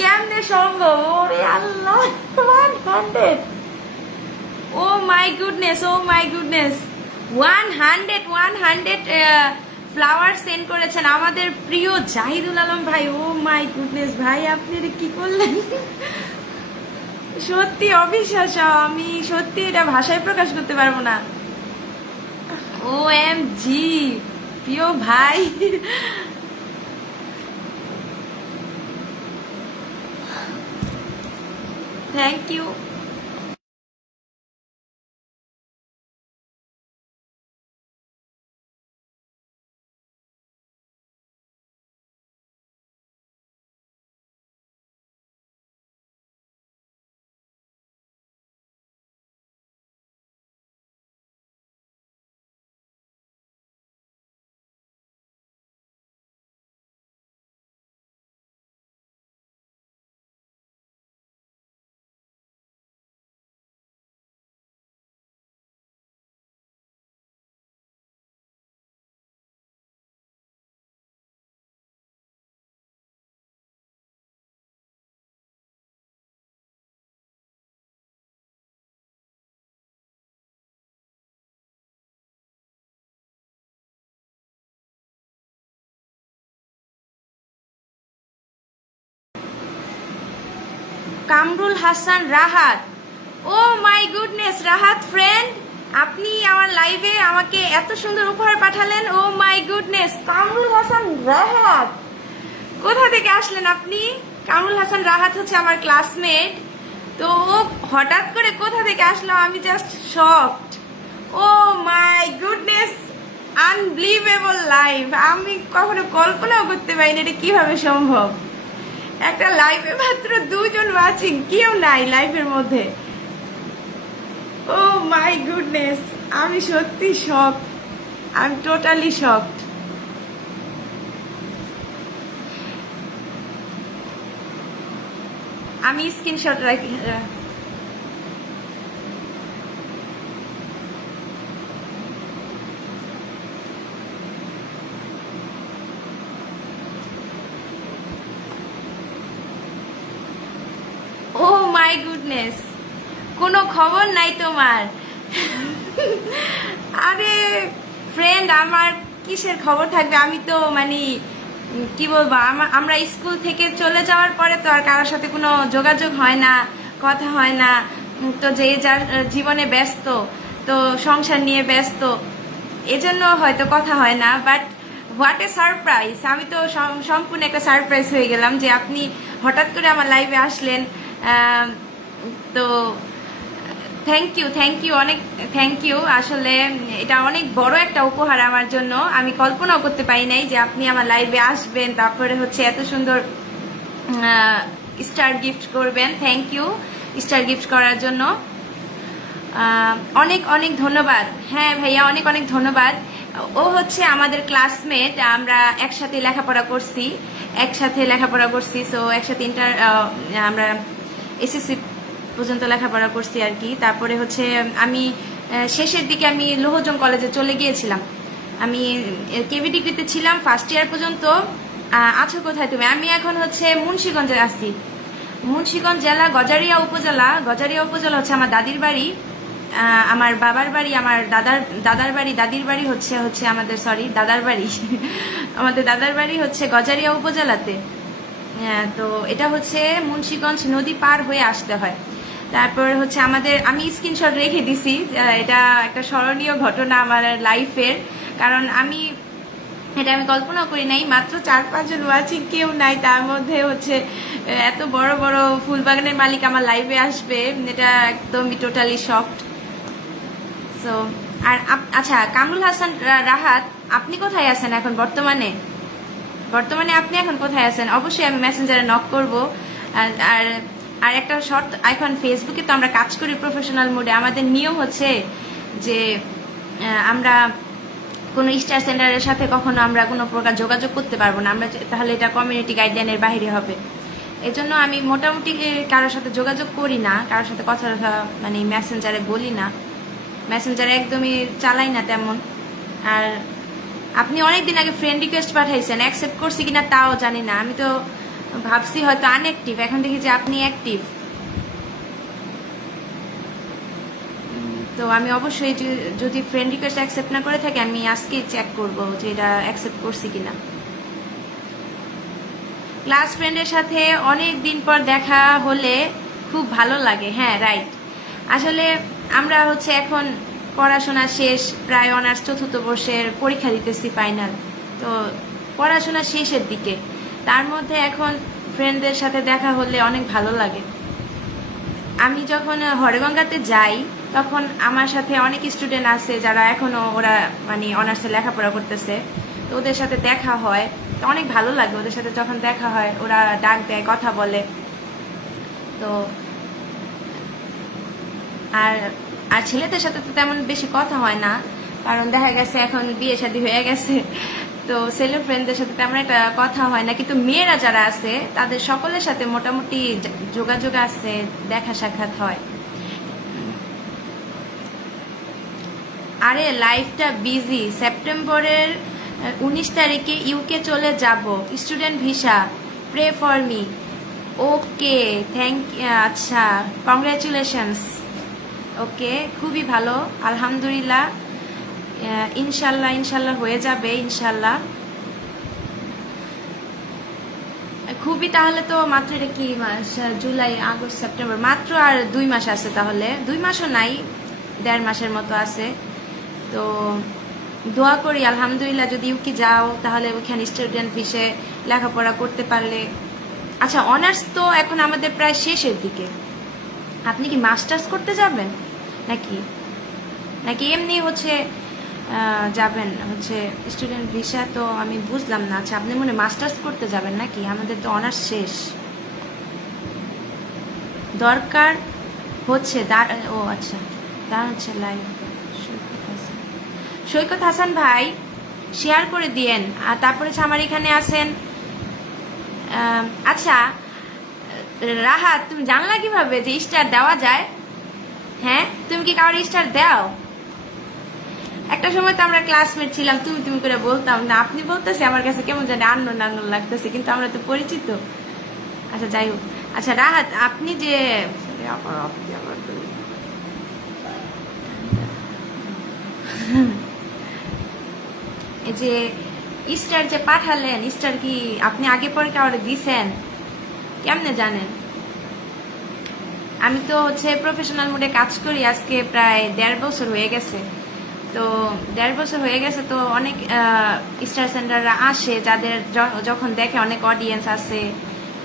কেমনে সম্ভব? ওরে Allah, 100, oh my goodness, oh my goodness, 100 flower send করেছেন আমাদের প্রিয় জাহিদুল আলম ভাই। ও মাই গুডনেস ভাই, আপনি এটা কি করলেন? সত্যি অবিশ্বাস্য, আমি সত্যি এটা ভাষায় প্রকাশ করতে পারবো না। OMG প্রিয় ভাই, thank you. Kamrul Hasan Rahat, oh my goodness Rahat friend, আপনি আমার লাইভে আমাকে এত সুন্দর উপহার পাঠালেন। Oh my goodness, Kamrul Hasan Rahat কোথা থেকে আসলেন আপনি? কামরুল হাসান রাহাত হচ্ছে আমার ক্লাসমেট, তো ও হঠাৎ করে কোথা থেকে আসলো, আমি just shocked. Oh my goodness, unbelievable live, আমি কখনো কল্পনাও করতে পারিনি এটা কিভাবে সম্ভব। একটা লাইভে মাত্র 2 জন ওয়াচিং, কেউ নাই লাইভের মধ্যে। ও মাই গুডনেস, আমি সত্যি শক, আমি টোটালি শকড। আমি স্ক্রিনশট রাখি। ও মাই গুডনেস, কোনো খবর নাই তোমার? আরে ফ্রেন্ড, আমার কিসের খবর থাকবে, আমি তো মানে কি বলবো, আমরা স্কুল থেকে চলে যাওয়ার পরে তো আর কারোর সাথে কোনো যোগাযোগ হয় না, কথা হয় না, তো যে যার জীবনে ব্যস্ত, তো সংসার নিয়ে ব্যস্ত, এজন্য হয়তো কথা হয় না। বাট হোয়াট এ সারপ্রাইজ, আমি তো সম্পূর্ণ একটা সারপ্রাইজ হয়ে গেলাম যে আপনি হঠাৎ করে আমার লাইভে আসলেন। তো থ্যাংক ইউ, অনেক থ্যাংক ইউ। আসলে এটা অনেক বড় একটা উপহার আমার জন্য, আমি কল্পনাও করতে পারি নাই যে আপনি আমার লাইভে আসবেন, তারপরে হচ্ছে এত সুন্দর স্টার গিফট করবেন। থ্যাংক ইউ স্টার গিফট করার জন্য, অনেক অনেক ধন্যবাদ। হ্যাঁ ভাইয়া, অনেক অনেক ধন্যবাদ। ও হচ্ছে আমাদের ক্লাসমেট, আমরা একসাথে লেখাপড়া করছি, সো একসাথে আমরা এসএসসি পর্যন্ত লেখাপড়া করছি আর কি। তারপরে হচ্ছে আমি শেষের দিকে আমি লোহজং কলেজে চলে গিয়েছিলাম, আমি কেবি ডিগ্রিতে ছিলাম ফার্স্ট ইয়ার পর্যন্ত। আছো কোথায় তুমি? আমি এখন হচ্ছে মুন্সিগঞ্জে আছি, মুন্সিগঞ্জ জেলা গজারিয়া উপজেলা হচ্ছে আমার দাদির বাড়ি। আমার বাবার বাড়ি, আমার দাদার বাড়ি হচ্ছে আমাদের আমাদের দাদার বাড়ি হচ্ছে গজারিয়া উপজেলাতে। তো এটা হচ্ছে মুন্সিগঞ্জ নদী পার হয়ে আসতে হয়। তারপর হচ্ছে আমি স্ক্রিনশট রেখে দিছি, এটা একটা স্মরণীয় ঘটনা আমার লাইফের, কারণ আমি কল্পনা করি নাই মাত্র 4-5 জন ওয়াচিং, কেউ নাই, তার মধ্যে হচ্ছে এত বড় বড় ফুলবাগানের মালিক আমার লাইভে আসবে, এটা একদমই টোটালি শকড। সো আর আচ্ছা, কামরুল হাসান রাহাত, আপনি কোথায় আছেন এখন বর্তমানে আপনি এখন কোথায় আছেন? অবশ্যই আমি মেসেঞ্জারে নক করব। আর একটা শর্ত, এখন ফেসবুকে তো আমরা কাজ করি প্রফেশনাল মোডে, আমাদের নিয়ম হচ্ছে যে আমরা কোনো স্টার সেন্টারের সাথে কখনো আমরা কোনো প্রকার যোগাযোগ করতে পারবো না, আমরা তাহলে এটা কমিউনিটি গাইডলাইনের বাইরে হবে। এই জন্য আমি মোটামুটি কারোর সাথে যোগাযোগ করি না, কারোর সাথে কথা মানে মেসেঞ্জারে বলি না, মেসেঞ্জারে একদমই চালাই না তেমন। আর আপনি অনেকদিন আগে ফ্রেন্ড রিকোয়েস্ট পাঠাইছেন, অ্যাকসেপ্ট করছি কিনা তাও জানি না, আমি তো ভাবছি হয়তো আনঅ্যাক্টিভ, এখন দেখি যে আপনি অ্যাক্টিভ। তো আমি অবশ্যই যদি ফ্রেন্ড রিকোয়েস্ট অ্যাকসেপ্ট না করে থাকি, আমি আজকেই চেক করব যে এটা অ্যাকসেপ্ট করছি কিনা। ক্লাস ফ্রেন্ডের সাথে অনেক দিন পর দেখা হলে খুব ভালো লাগে। হ্যাঁ রাইট, আসলে আমরা হচ্ছে এখন পড়াশোনা শেষ, প্রায় অনার্স 4th বর্ষের পরীক্ষা দিতেছি ফাইনাল, তো পড়াশোনা শেষের দিকে, তার মধ্যে এখন ফ্রেন্ডদের সাথে দেখা হলে অনেক ভালো লাগে। আমি যখন হরেগঙ্গাতে যাই তখন আমার সাথে অনেক স্টুডেন্ট আছে যারা এখনো ওরা মানে অনার্সে লেখাপড়া করতেছে, তো ওদের সাথে দেখা হয়, তো অনেক ভালো লাগে ওদের সাথে যখন দেখা হয়, ওরা ডাক দেয়, কথা বলে। তো আর আর ছেলেদের সাথে তো তেমন বেশি কথা হয় না, কারণ দেখা গেছে এখন বিয়ে শাদী হয়ে গেছে, তো ছেলে ফ্রেন্ডদের সাথে তেমন একটা কথা হয় না। কিন্তু মেয়েরা যারা আছে তাদের সকলের সাথে মোটামুটি যোগাযোগ আছে, দেখা সাক্ষাৎ হয়। আরে লাইফটা বিজি, সেপ্টেম্বরের 19 তারিখে ইউকে চলে যাব, student visa, pray for me. Okay, thank you, আচ্ছা কংগ্রাচুলেশনস। ওকে, খুবই ভালো, আলহামদুলিল্লাহ, ইনশাল্লাহ হয়ে যাবে ইনশাল্লাহ। খুবই, তাহলে তো মাত্র এটা কি মাস, জুলাই আগস্ট সেপ্টেম্বর, মাত্র আর 2 মাস আছে, তাহলে 2 মাসও নাই, 1.5 মাসের মতো আছে। তো দোয়া করি আলহামদুলিল্লাহ, যদি ইউকে যাও তাহলে ওখানে স্টুডেন্ট ভিসে লেখাপড়া করতে পারলে। আচ্ছা, অনার্স তো এখন আমাদের প্রায় শেষের দিকে, আপনি কি মাস্টার্স করতে যাবেন নাকি নাকি এমনি হচ্ছে যাবেন হচ্ছে স্টুডেন্ট ভিসা? তো আমি বুঝলাম না। আচ্ছা, আপনি মনে মাস্টার্স করতে যাবেন নাকি? আমাদের তো অনার্স শেষ। দরকার হচ্ছে ও আচ্ছা, দাঁড়ান হচ্ছে লাইভ। সৈকত হাসান ভাই শেয়ার করে দিয়েন। আর তারপরে আমার এখানে আছেন। আচ্ছা রাহাত, তুমি জানলা কিভাবে যে স্টার দেওয়া যায়? হ্যাঁ, তুমি কি কারোর স্টার দাও? একটা সময় তো আমরা ক্লাসমেট ছিলাম, তুমি তুমি করে বলতাম না, আপনি বলতেছে আমার কাছে কেমন জানি আননোন আননোন লাগতেছে, কিন্তু আমরা তো পরিচিত। আচ্ছা যাই হোক। আচ্ছা রাহাত, আপনি যে এই যে স্টার যে পাঠালেন, স্টার কি আপনি আগে পরে কাউরে দিছেন? কেমনে জানেন? আমি তো হচ্ছে প্রফেশনাল মোডে কাজ করি, আজকে প্রায় 1.5 বছর হয়ে গেছে। তো 1.5 বছর হয়ে গেছে, তো অনেক স্টার সেন্টাররা আসে, যাদের যখন দেখে অনেক অডিয়েন্স আছে,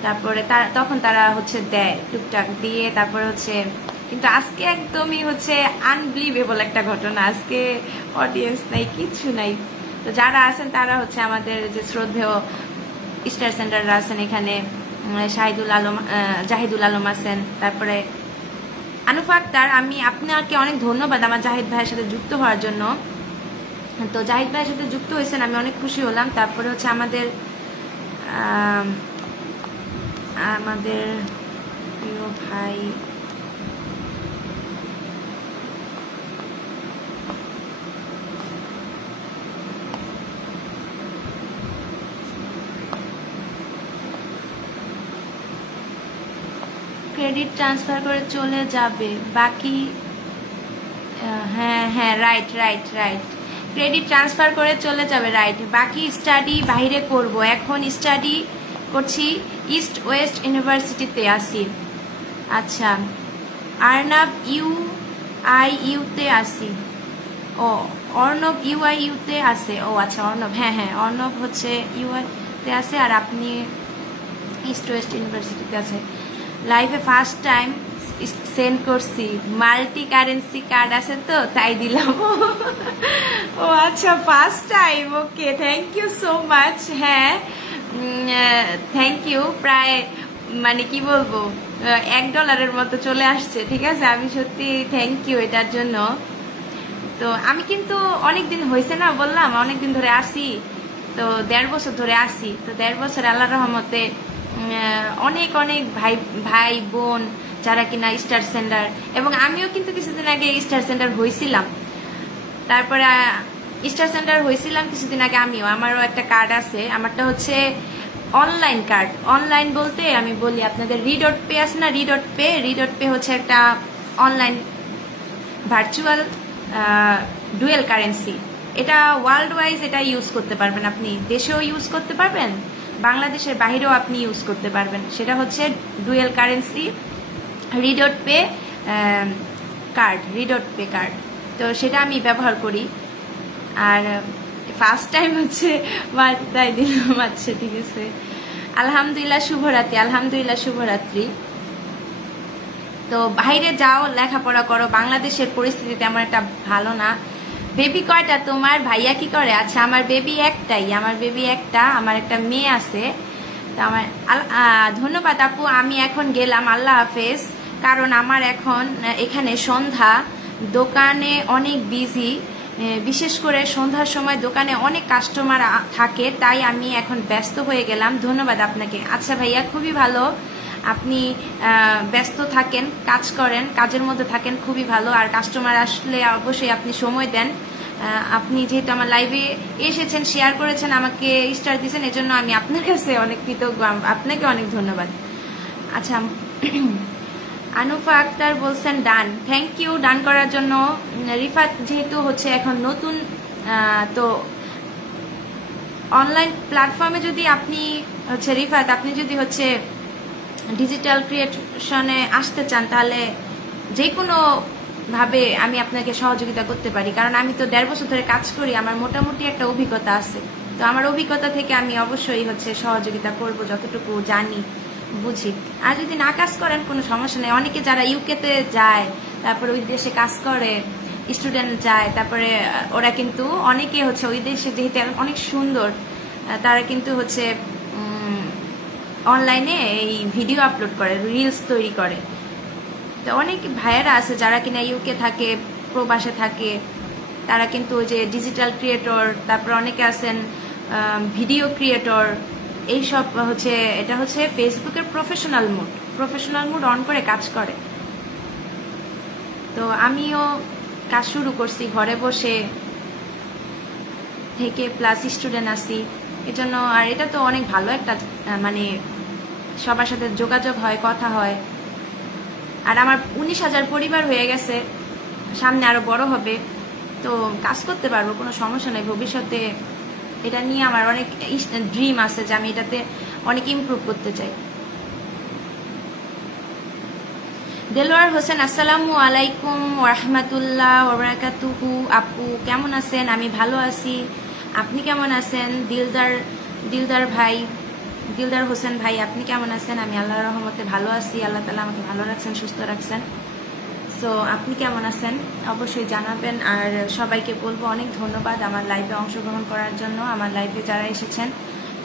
তারপরে তখন তারা হচ্ছে দেয়, টুকটাক দিয়ে তারপরে হচ্ছে। কিন্তু আজকে একদমই হচ্ছে আনবিলিভেবল একটা ঘটনা, আজকে অডিয়েন্স নাই, কিচ্ছু নাই। তো যারা আছেন তারা হচ্ছে আমাদের যে শ্রদ্ধেয় স্টার সেন্টাররা আছেন এখানে, জাহিদুল আলম আছেন, তারপরে আনুফা আক্তার। আমি আপনাকে অনেক ধন্যবাদ আমার জাহিদ ভাইয়ের সাথে যুক্ত হওয়ার জন্য। তো জাহিদ ভাইয়ের সাথে যুক্ত হয়েছেন, আমি অনেক খুশি হলাম। তারপরে হচ্ছে আমাদের প্রিয় ভাই ক্রেডিট ট্রান্সফার করে চলে যাবে বাকি। হ্যাঁ হ্যাঁ, right right right, credit transfer করে চলে যাবে, রাইট। বাকি স্টাডি বাইরে করব, এখন স্টাডি করছি ইস্ট ওয়েস্ট ইউনিভার্সিটিতে আসি। আচ্ছা, আর্নাব ইউআইইউতে আসি। ও অর্ণব ইউআইইউতে আছে। ও আচ্ছা অর্ণব, হ্যাঁ হ্যাঁ, অর্ণব হচ্ছে ইউআইতে আছে, আর আপনি ইস্ট ওয়েস্ট ইউনিভার্সিটিতে আছে। লাইফে ফার্স্ট টাইম সেন্ড করছি, মাল্টি কারেন্সি কার্ড আছে তো তাই দিলাম। ও আচ্ছা, first time, okay, thank you so much. হ্যাঁ থ্যাংক ইউ। প্রায় মানে কি বলবো, $1 মতো চলে আসছে, ঠিক আছে। আমি সত্যি থ্যাংক ইউ এটার জন্য। তো আমি কিন্তু অনেকদিন হয়েছে না, বললাম অনেকদিন ধরে আসি, তো 1.5 বছর ধরে আসি। তো 1.5 বছর আল্লাহর রহমতে অনেক অনেক ভাই বোন যারা কিনা স্টার সেন্টার, এবং আমিও কিন্তু কিছুদিন আগে স্টার সেন্টার হয়েছিলাম। তারপরে স্টার সেন্টার হয়েছিলাম কিছুদিন আগে আমিও, আমারও একটা কার্ড আছে। আমারটা হচ্ছে অনলাইন কার্ড। অনলাইন বলতে আমি বলি আপনাদের রি.পে আছে না, রি.পে হচ্ছে একটা অনলাইন ভার্চুয়াল ডুয়েল কারেন্সি। এটা ওয়ার্ল্ড ওয়াইজ এটা ইউজ করতে পারবেন, আপনি দেশেও ইউজ করতে পারবেন, বাংলাদেশের বাহিরেও আপনি ইউজ করতে পারবেন। সেটা হচ্ছে ডুয়েল কারেন্সি রি.পে কার্ড। তো সেটা আমি ব্যবহার করি। আর ফার্স্ট টাইম হচ্ছে তাই দিলাম। আচ্ছা ঠিক আছে, আলহামদুলিল্লাহ শুভরাত্রি। তো বাইরে যাও, লেখাপড়া করো, বাংলাদেশের পরিস্থিতি তেমন একটা ভালো না। বেবি কয়টা তোমার? ভাইয়া কি করে? আচ্ছা, আমার বেবি একটা, আমার একটা মেয়ে আছে। তো আমার ধন্যবাদ আপু, আমি এখন গেলাম, আল্লাহ হাফেজ। কারণ আমার এখন এখানে সন্ধ্যা, দোকানে অনেক বিজি, বিশেষ করে সন্ধ্যার সময় দোকানে অনেক কাস্টমার থাকে, তাই আমি এখন ব্যস্ত হয়ে গেলাম। ধন্যবাদ আপনাকে। আচ্ছা ভাইয়া, খুবই ভালো, আপনি ব্যস্ত থাকেন, কাজ করেন, কাজের মধ্যে থাকেন, খুবই ভালো। আর কাস্টমার আসলে অবশ্যই আপনি সময় দেন। আপনি যেহেতু আমার লাইভে এসেছেন, শেয়ার করেছেন, আমাকে স্টার দিয়েছেন, এজন্য আমি আপনার কাছে অনেক কৃতজ্ঞ, আপনাকে অনেক ধন্যবাদ। আচ্ছা, আনুফা আক্তার বলছেন ডান, থ্যাংক ইউ ডান করার জন্য। রিফাত যেহেতু হচ্ছে এখন নতুন, তো অনলাইন প্ল্যাটফর্মে যদি আপনি হচ্ছে রিফাত, আপনি যদি হচ্ছে ডিজিটাল ক্রিয়েশনে আসতে চান, তাহলে যে কোনো ভাবে আমি আপনাকে সহযোগিতা করতে পারি, কারণ আমি তো 1.5 বছর ধরে কাজ করি, আমার মোটামুটি একটা অভিজ্ঞতা আছে। তো আমার অভিজ্ঞতা থেকে আমি অবশ্যই হচ্ছে সহযোগিতা করব যতটুকু জানি বুঝি। আর যদি না কাজ করেন কোনো সমস্যা নেই। অনেকে যারা ইউকেতে যায়, তারপরে ওই দেশে কাজ করে, স্টুডেন্ট যায়, তারপরে ওরা কিন্তু অনেকে হচ্ছে ওই দেশে যেহেতু অনেক সুন্দর, তারা কিন্তু হচ্ছে অনলাইনে এই ভিডিও আপলোড করে, রিলস তৈরি করে। তো অনেক ভাইয়েরা আছে যারা কিনা ইউকে থাকে, প্রবাসে থাকে, তারা কিন্তু ওই যে ডিজিটাল ক্রিয়েটর, তারপর অনেকে আছেন ভিডিও ক্রিয়েটর, এইসব হচ্ছে, এটা হচ্ছে ফেসবুকের প্রফেশনাল মুড অন করে কাজ করে। তো আমিও কাজ শুরু করছি ঘরে বসে থেকে, প্লাস স্টুডেন্ট আছি এজন্য। আর এটা তো অনেক ভালো একটা মানে সবার সাথে যোগাযোগ হয়, কথা হয়। আর আমার 19,000 পরিবার হয়ে গেছে, সামনে আরো বড় হবে, তো কাজ করতে পারবো, কোনো সমস্যা নেই। ভবিষ্যতে এটা নিয়ে আমার অনেক ড্রিম আছে যে আমি এটাতে অনেক ইমপ্রুভ করতে চাই। দেলোয়ার হোসেন, আসসালামু আলাইকুম ওরহমাতুল্লাহ ওবরাকাতুহু। আপু কেমন আছেন? আমি ভালো আছি, আপনি কেমন আছেন? দিলদার হোসেন ভাই, আপনি কেমন আছেন? আমি আল্লাহর রহমতে ভালো আছি, আল্লাহ তাআলা আমাকে ভালো রাখছেন, সুস্থ রাখছেন। সো আপনি কেমন আছেন অবশ্যই জানাবেন। আর সবাইকে বলবো অনেক ধন্যবাদ আমার লাইভে অংশগ্রহণ করার জন্য। আমার লাইভে যারা এসেছেন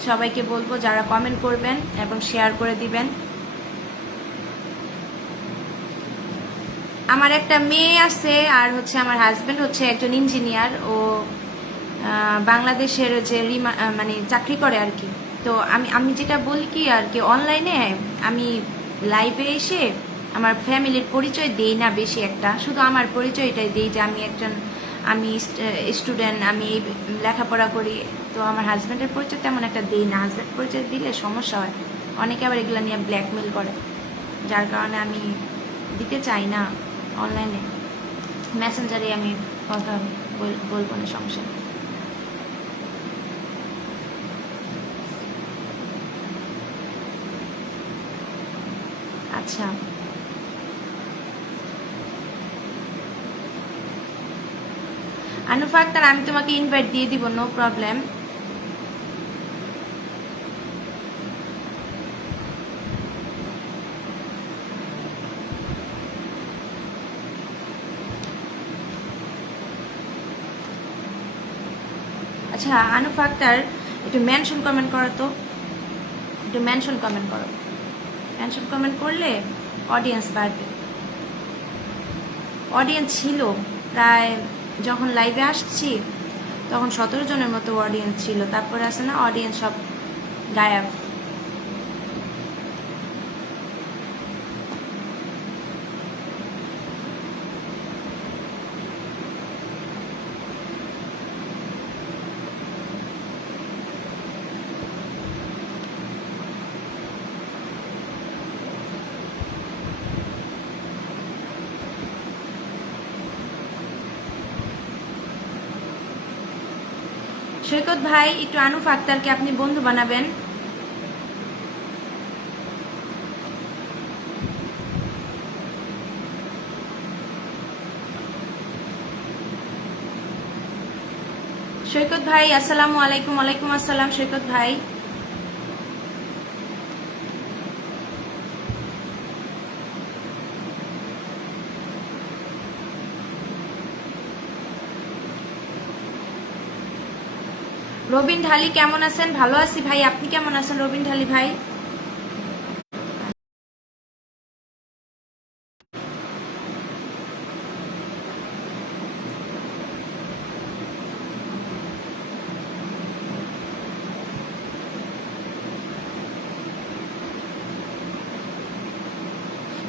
সবাইকে বলবো যারা কমেন্ট করবেন এবং শেয়ার করে দিবেন। আমার একটা মেয়ে আছে, আর হচ্ছে আমার হাজবেন্ড হচ্ছে একজন ইঞ্জিনিয়ার, ও বাংলাদেশের যে মানে চাকরি করে আর কি। তো আমি যেটা বলি কি আর কি, অনলাইনে আমি লাইভে এসে আমার ফ্যামিলির পরিচয় দেই না বেশি একটা, শুধু আমার পরিচয়টাই দেই যে আমি স্টুডেন্ট, আমি লেখাপড়া করি। তো আমার হাজব্যান্ডের পরিচয় তেমন একটা দেই না, হাজব্যান্ড পরিচয় দিলে সমস্যা হয়, অনেকে আবার এগুলো নিয়ে ব্ল্যাকমেল করে, যার কারণে আমি দিতে চাই না। অনলাইনে মেসেঞ্জারে আমি কথা বলবো না, সমস্যা নেই। আচ্ছা, আনুফা আক্তার, আমি তোমাকে ইনভাইট দিয়ে দিব, নো প্রবলেম। আচ্ছা আনুফা আক্তার, একটু মেনশন কমেন্ট করো তো, একটু মেনশন কমেন্ট করো। মেনশন কমেন্ট করলে অডিয়েন্স বাড়বে। অডিয়েন্স ছিল প্রায়, যখন লাইভে আসছি তখন 17 জনের মতো অডিয়েন্স ছিল, তারপরে আসে না অডিয়েন্স সব গায়েব। সৈকত ভাই, একটু আনুফ আক্তারকে আপনি বন্ধু বানাবেন। সৈকত ভাই আসসালামু আলাইকুম। ওয়ালাইকুম আসসালাম সৈকত ভাই। রবিন ঢালি কেমন আছেন? ভালো আছি ভাই, আপনি কেমন আছেন রবিন ঢালি ভাই?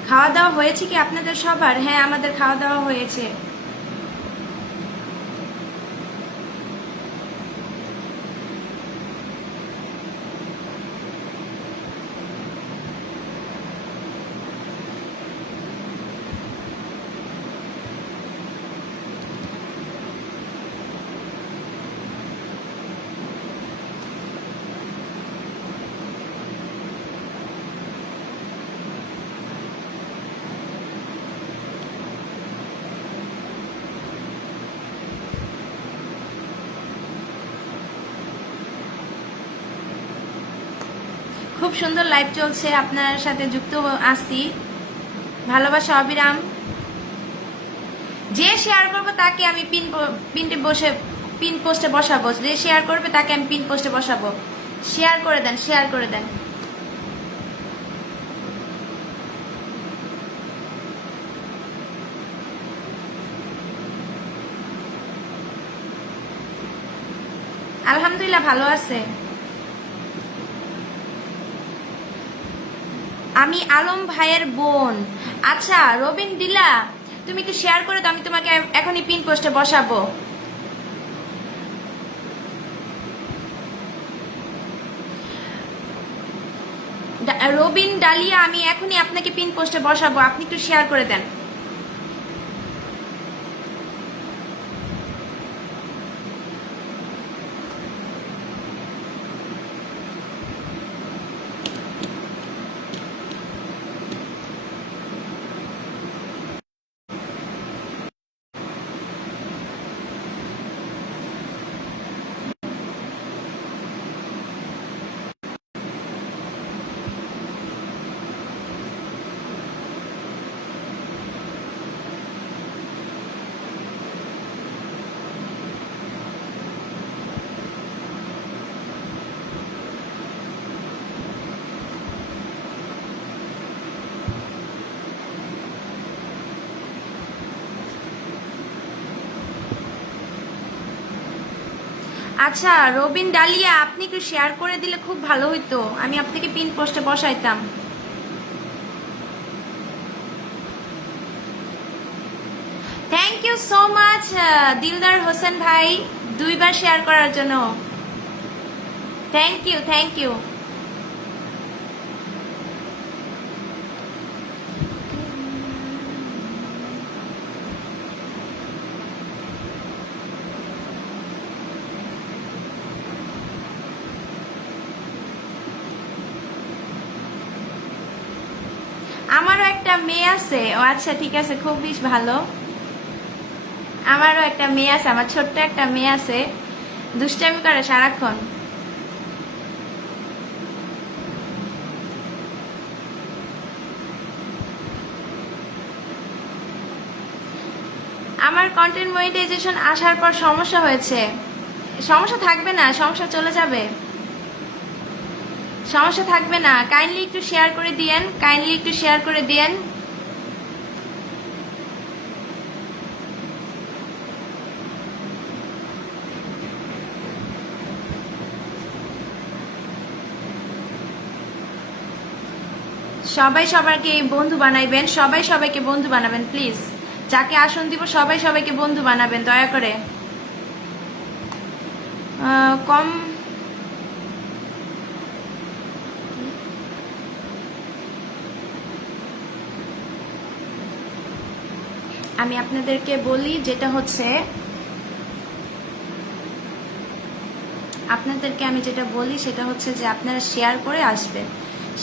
খাওয়া দাওয়া হয়েছে কি আপনাদের সবার? হ্যাঁ, আমাদের খাওয়া দাওয়া হয়েছে। খুব সুন্দর লাইভ চলছে, আপনার সাথে যুক্ত আছি। ভালোবাসা অবিরাম। যে শেয়ার করবো তাকে আমি পিন পোস্টে বসাবো, যে শেয়ার করবে তাকে আমি পিন পোস্টে বসাবো। শেয়ার করে দেন, শেয়ার করে দেন। আলহামদুলিল্লাহ ভালো আছে। আমি আলম ভাইয়ের বোন। আচ্ছা রবিন দিলা, তুমি একটু শেয়ার করে দাও, আমি তোমাকে এখনই পিন পোস্টে বসাবো। রবিন ডালিয়া, আমি এখনই আপনাকে পিন পোস্টে বসাবো, আপনি একটু শেয়ার করে দেন। আচ্ছা রবিন ডালিয়া, আপনি একটু শেয়ার করে দিলে খুব ভালো হইতো, আমি আপনাকে পিন পোস্টে বসাইতাম। Thank you so much Dildar Hossain ভাই, 2বার শেয়ার করার জন্য। Thank you, thank you. আমারও একটা মেয়ে আছে। ও আচ্ছা ঠিক আছে, খুব বেশ ভালো। আমারও একটা মেয়ে আছে, আমার ছোট্ট একটা মেয়ে আছে, দুষ্টামি করে সারাক্ষণ। আমার কন্টেন্ট মনিটাইজেশন আসার পর সমস্যা হয়েছে। সমস্যা থাকবে না, সমস্যা চলে যাবে, সমস্যা থাকবে না। কাইন্ডলি একটু শেয়ার করে দিয়েন, কাইন্ডলি একটু শেয়ার করে দিয়েন। সবাই সবাইকে বন্ধু বানাইবেন, সবাই সবাইকে বন্ধু বানাবেন প্লিজ। যাকে আসন দিব সবাই সবাইকে বন্ধু বানাবেন দয়া করে। কম আমি আপনাদেরকে বলি, যেটা হচ্ছে আপনাদেরকে আমি যেটা বলি সেটা হচ্ছে যে আপনারা শেয়ার করে আসবেন,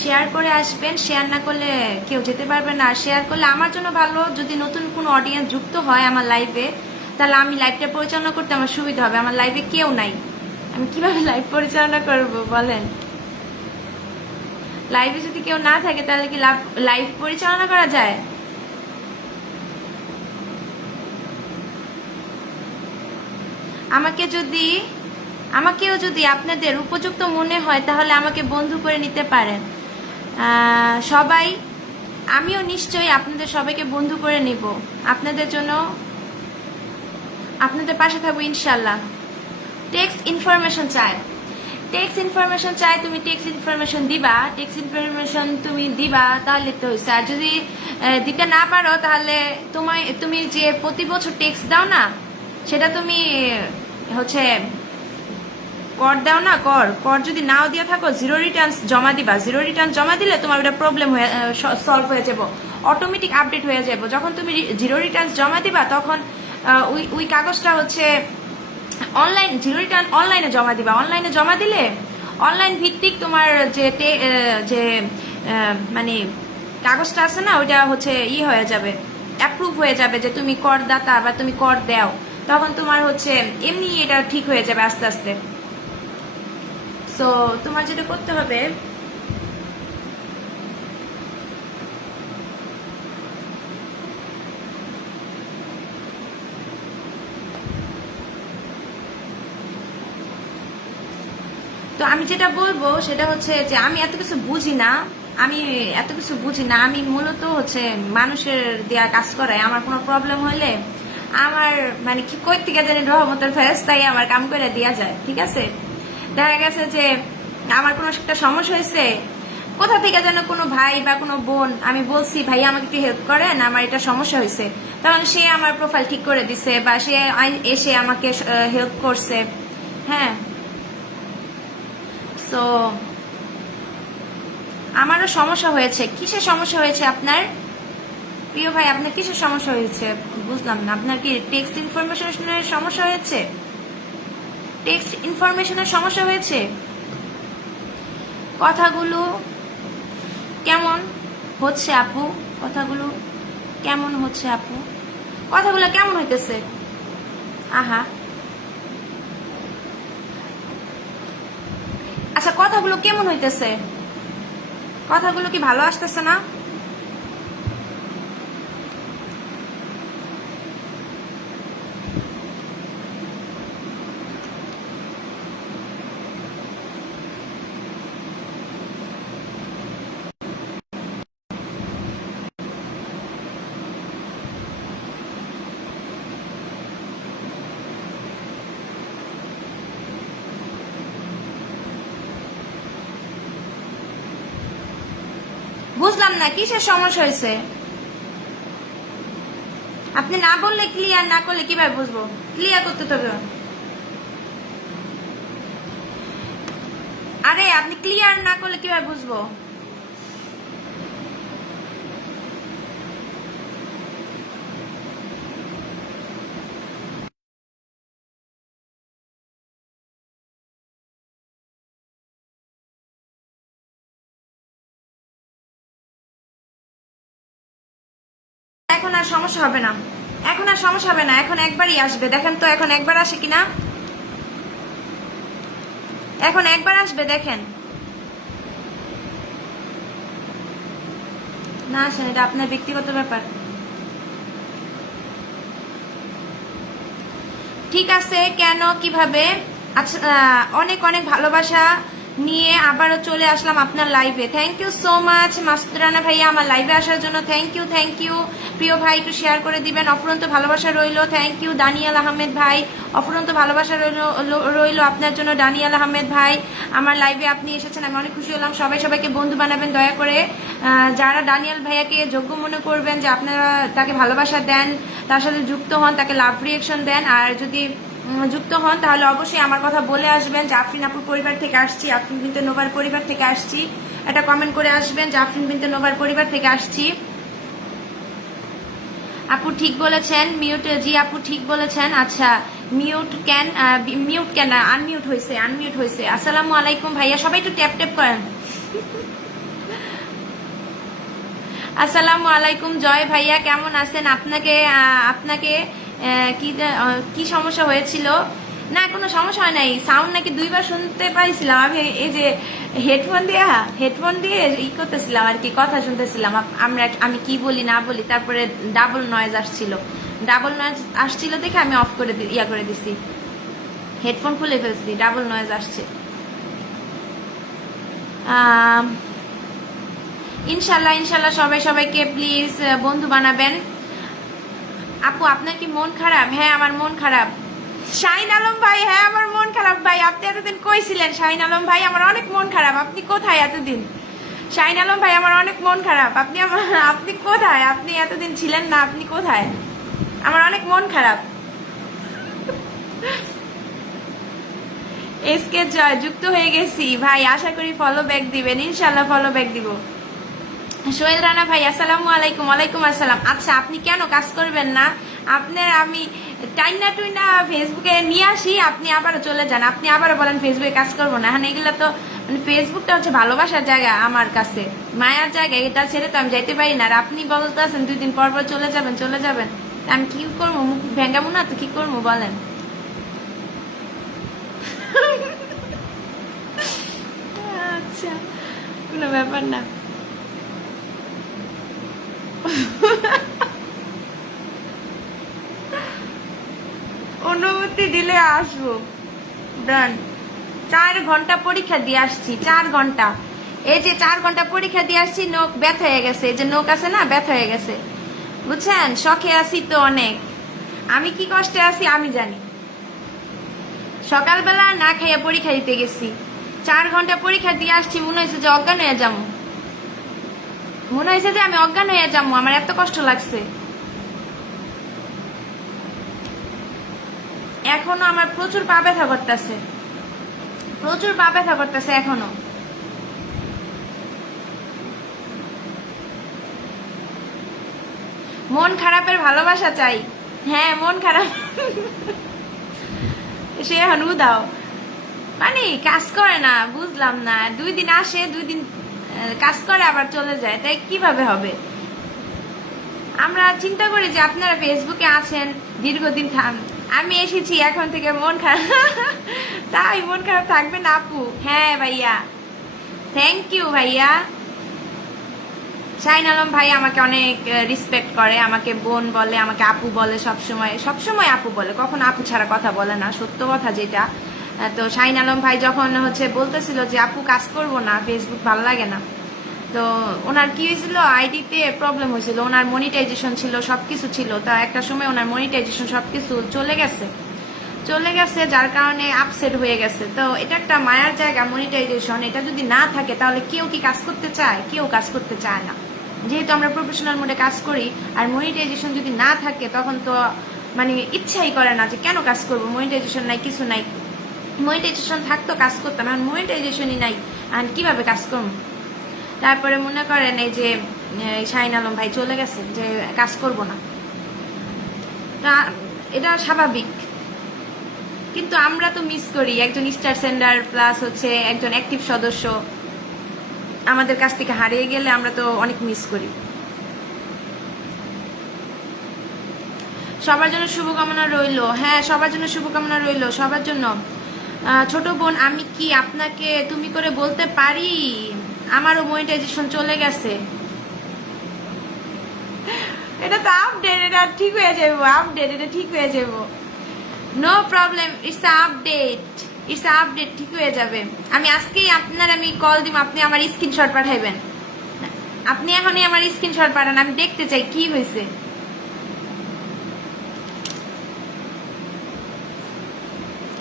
শেয়ার করে আসবেন। শেয়ার না করলে কেউ যেতে পারবে না। আর শেয়ার করলে আমার জন্য ভালো, যদি নতুন কোনো অডিয়েন্স যুক্ত হয় আমার লাইভে, তাহলে আমি লাইভটা পরিচালনা করতে আমার সুবিধা হবে। আমার লাইভে কেউ নাই, আমি কিভাবে লাইভ পরিচালনা করব বলেন? লাইভে যদি কেউ না থাকে তাহলে কি লাইভ পরিচালনা করা যায়? আমাকেও যদি আপনাদের উপযুক্ত মনে হয় তাহলে আমাকে বন্ধু করে নিতে পারেন সবাই। আমিও নিশ্চয়ই আপনাদের সবাইকে বন্ধু করে নিব, আপনাদের জন্য আপনাদের পাশে থাকবো ইনশাল্লাহ। টেক্সট ইনফরমেশন চাই, টেক্সট ইনফরমেশন চাই, তুমি টেক্সট ইনফরমেশন দিবা, টেক্সট ইনফরমেশন তুমি দিবা, তাহলে তো হয়েছে। আর যদি দিতে না পারো তাহলে তুমি যে প্রতি বছর টেক্সট দাও না, সেটা তুমি হচ্ছে কর দাও না, কর যদি নাও দিয়ে থাকো, জিরো রিটার্নস জমা দিবা। জিরো রিটার্ন জমা দিলে তোমার ওটা প্রবলেম হয়ে সলভ হয়ে যাবো, অটোমেটিক আপডেট হয়ে যাবো। যখন তুমি জিরো রিটার্নস জমা দিবা তখন ওই কাগজটা হচ্ছে অনলাইন, জিরো রিটার্ন অনলাইনে জমা দিবা। অনলাইনে জমা দিলে অনলাইন ভিত্তিক তোমার যে মানে কাগজটা আছে না, ওইটা হচ্ছে হয়ে যাবে, অ্যাপ্রুভ হয়ে যাবে যে তুমি করদাতা বা তুমি কর দাও। তখন তোমার হচ্ছে এমনি এটা ঠিক হয়ে যাবে আস্তে আস্তে। সো তোমার যেটা করতে হবে, তো আমি যেটা বলবো সেটা হচ্ছে যে আমি এত কিছু বুঝি না, আমি মূলত হচ্ছে মানুষের দেয়া কাজ করাই। আমার কোনো প্রবলেম হলে আমার মানে কি কই থেকে জানি রহমতের ফেরেশতাই আমার কাম করে দেয়া যায়, ঠিক আছে। দেখা গেছে যে আমার কোনো একটা সমস্যা হয়েছে, কোথা থেকে যেন কোনো ভাই বা কোনো বোন, আমি বলছি ভাই আমাকে একটু হেল্প করেন, আমার এটা সমস্যা হয়েছে, তখন সে আমার প্রোফাইল ঠিক করে দিছে বা সে এসে আমাকে হেল্প করছে। হ্যাঁ, সো আমারও সমস্যা হয়েছে। কিসের সমস্যা হয়েছে আপনার প্রিয় ভাই? আপনার কিসের সমস্যা হয়েছে বুঝলাম না। আপনার কি টেক্সট ইনফরমেশনের সমস্যা হয়েছে? টেক্সট ইনফরমেশনের সমস্যা হয়েছে? কথাগুলো কেমন হচ্ছে আপু? কথাগুলো কেমন হচ্ছে আপু? কথাগুলো কেমন হইতেছে? আহা, আচ্ছা কথাগুলো কেমন হইতেছে? কথাগুলো কি ভালো আসতেছে না? বুঝলাম না কিসের সমস্যা হয়েছে। আপনি না বললে, ক্লিয়ার না করলে কিভাবে বুঝবো? ক্লিয়ার করতে হবে। আরে আপনি ক্লিয়ার না করলে কিভাবে বুঝবো? এখন আর সমস্যা হবে না, এখন আর সমস্যা হবে না, এখন একবারই আসবে। দেখেন তো এখন একবার আসে কিনা, এখন একবার আসবে দেখেন। না আসেন, এটা আপনার ব্যক্তিগত ব্যাপার। ঠিক আছে, কেন কিভাবে? আচ্ছা, অনেক অনেক ভালোবাসা নিয়ে আবারও চলে আসলাম আপনার লাইভে। Thank you so much Masud Rana ভাইয়া আমার লাইভে আসার জন্য। Thank you, thank you. প্রিয় ভাই একটু শেয়ার করে দিবেন। অফুরন্ত ভালোবাসা রইল। থ্যাংক ইউ দানিয়াল আহমেদ ভাই, অফুরন্ত ভালোবাসা রইল আপনার জন্য দানিয়াল আহমেদ ভাই। আমার লাইভে আপনি এসেছেন, আমি অনেক খুশি হলাম। সবাই সবাইকে বন্ধু বানাবেন দয়া করে। যারা দানিয়াল ভাইয়াকে যোগ্য মনে করবেন যে আপনারা তাকে ভালোবাসা দেন, তার সাথে যুক্ত হন, তাকে লাভ রিয়েকশন দেন। আর যদি যুক্ত হন তাহলে অবশ্যই আমার কথা বলে আসবেন যে আফরিন আপুর পরিবার থেকে আসছি, আফরিন বিনতে নোভার পরিবার থেকে আসছি। একটা কমেন্ট করে আসবেন যে আফরিন বিনতে নোভার পরিবার থেকে আসছি। আপু ঠিক বলেছেন, মিউট। জি আপু ঠিক বলেছেন। আচ্ছা, মিউট কেন আনমিউট হয়েছে। আসসালামু আলাইকুম ভাইয়া, সবাই একটু ট্যাপ ট্যাপ করেন। আসসালামু আলাইকুম জয় ভাইয়া, কেমন আছেন? আপনাকে আপনাকে কি সমস্যা হয়েছিল? না কোনো সমস্যা হয় নাই, সাউন্ড নাকি 2বার শুনতে পাইছিলাম আমি। এই যে হেডফোন দিয়ে করতেছিলাম আর কি, কথা শুনতেছিলাম। আমি কি বলি না বলি, তারপরে ডাবল নয়েজ আসছিল দেখে আমি অফ করে করে দিছি, হেডফোন খুলে ফেলছি, ডাবল নয়েজ আসছে। ইনশাল্লাহ ইনশাল্লাহ সবাই সবাইকে প্লিজ বন্ধু বানাবেন। আপু আপনার কি মন খারাপ? হ্যাঁ আমার মন খারাপ। শাহিন আলম ভাই, হ্যাঁ আমার মন খারাপ ভাই। আপনি এতদিন কই ছিলেন শাহিন আলম ভাই? আমার অনেক মন খারাপ। আপনি কোথায় এতদিন? শাহিন আলম ভাই আমার অনেক মন খারাপ। আপনি কোথায়? আপনি এতদিন ছিলেন না, আপনি কোথায়? আমার অনেক মন খারাপ। এসকে জয় যুক্ত হয়ে গেছি ভাই, আশা করি ফলো ব্যাক দিবেন। ইনশাল্লাহ ফলো ব্যাক দিব। সোহেল রানা ভাই আসসালামু আলাইকুম। ওয়ালাইকুম আসসালাম। আচ্ছা আপনি কেন কাজ করবেন না? আপনার আমি টাইনা টুইনা ফেসবুকে নিয়ে আসি, আপনি আবারও চলে যান, আপনি আবারও বলেন ফেসবুকে কাজ করবো না। হ্যাঁ এগুলো তো মানে ফেসবুকটা হচ্ছে ভালোবাসার জায়গা, আমার কাছে মায়ার জায়গা, এটা ছেড়ে তো আমি যাইতে পারি না। আর আপনি বলতে আছেন 2 দিন পর পর চলে যাবেন, আমি কি করবো? মুখ ভেঙ্গাবো না তো কি করবো বলেন? আচ্ছা, কোনো ব্যাপার না। অনুমতি দিলে আসবো ব্রান্ড। 4 ঘন্টা পরীক্ষা দিয়ে আসছি, 4 ঘন্টা। এই যে 4 ঘন্টা পরীক্ষা দিয়ে আসছি, নখ ব্যথা হয়ে গেছে। এই যে নখ আছে না, ব্যথা হয়ে গেছে, বুঝছেন? শখে আছি তো অনেক, আমি কি কষ্টে আছি আমি জানি। সকালবেলা না খাইয়া পরীক্ষা দিতে গেছি, 4 ঘন্টা পরীক্ষা দিয়ে আসছি, মনে হয়েছে যে অজ্ঞান হয়ে যাবো, মনে হয়েছে যে আমি অজ্ঞান হয়ে যাবো, আমার এত কষ্ট লাগছে। এখনো আমার প্রচুর পা ব্যথা করতেছে, প্রচুর পা ব্যথা করতেছে এখনো। মন খারাপের ভালোবাসা চাই। হ্যাঁ, মন খারাপ সে এখন উদাও, মানে কাজ করে না, বুঝলাম না। 2 দিন আসে, 2 দিন কাজ করে আবার চলে যায়, তাই কিভাবে হবে? আমরা চিন্তা করি যে আপনারা ফেসবুকে আছেন দীর্ঘদিন, আমি এসেছি এখন থেকে মন খারাপ তাই মন খারাপ থাকবে না আপু? হ্যাঁ ভাইয়া, থ্যাংক ইউ ভাইয়া। শাহিন আলম ভাই আমাকে অনেক রেসপেক্ট করে, আমাকে বোন বলে, আমাকে আপু বলে, সবসময় সবসময় আপু বলে, কখনো আপু ছাড়া কথা বলে না, সত্য কথা যেটা। তো শাহিন আলম ভাই যখন বলতেছিল যে আপু কাজ করব না, ফেসবুক ভালো লাগে না, তো ওনার কি হয়েছিল, আইডিতে প্রবলেম হয়েছিল, ওনার মনিটাইজেশন ছিল, সবকিছু ছিল, তা একটা সময় ওনার মনিটাইজেশন সবকিছু চলে গেছে, যার কারণে আপসেট হয়ে গেছে। তো এটা একটা মায়ার জায়গা, মনিটাইজেশন, এটা যদি না থাকে তাহলে কেউ কি কাজ করতে চায়? কেউ কাজ করতে চায় না। যেহেতু আমরা প্রফেশনাল মোডে কাজ করি, আর মনিটাইজেশন যদি না থাকে তখন তো মানে ইচ্ছাই করে না যে কেন কাজ করব, মনিটাইজেশন নাই, কিছু নাই। মনিটাইজেশন থাকতো কাজ করতাম, এখন মনিটাইজেশনই নাই, আর কিভাবে কাজ করবো? তারপরে মনে করেন এই যে শাহিন আলম ভাই চলে গেছে, যে কাজ করব না, তা এটা স্বাভাবিক। কিন্তু আমরা তো মিস করি একজন স্টার সেন্ডার প্লাস একজন অ্যাক্টিভ সদস্য আমাদের কাছ থেকে হারিয়ে গেলে আমরা তো অনেক মিস করি। সবার জন্য শুভকামনা রইল। হ্যাঁ, সবার জন্য শুভকামনা রইল, সবার জন্য। ছোট বোন, আমি কি আপনাকে তুমি করে বলতে পারি? আমারও মনিটাইজেশন চলে গেছে। এটা তো আপডেট, এটা ঠিক হয়ে যাবো, আপডেট, এটা ঠিক হয়ে যাবো, নো প্রবলেম, ইটস আপডেট, ঠিক হয়ে যাবে। আমি আজকেই আমি কল দিব, আপনি আমার স্ক্রিনশট পাঠাইবেন, আপনি এখনই আমার স্ক্রিনশট পাঠান, আমি দেখতে চাই কি হয়েছে।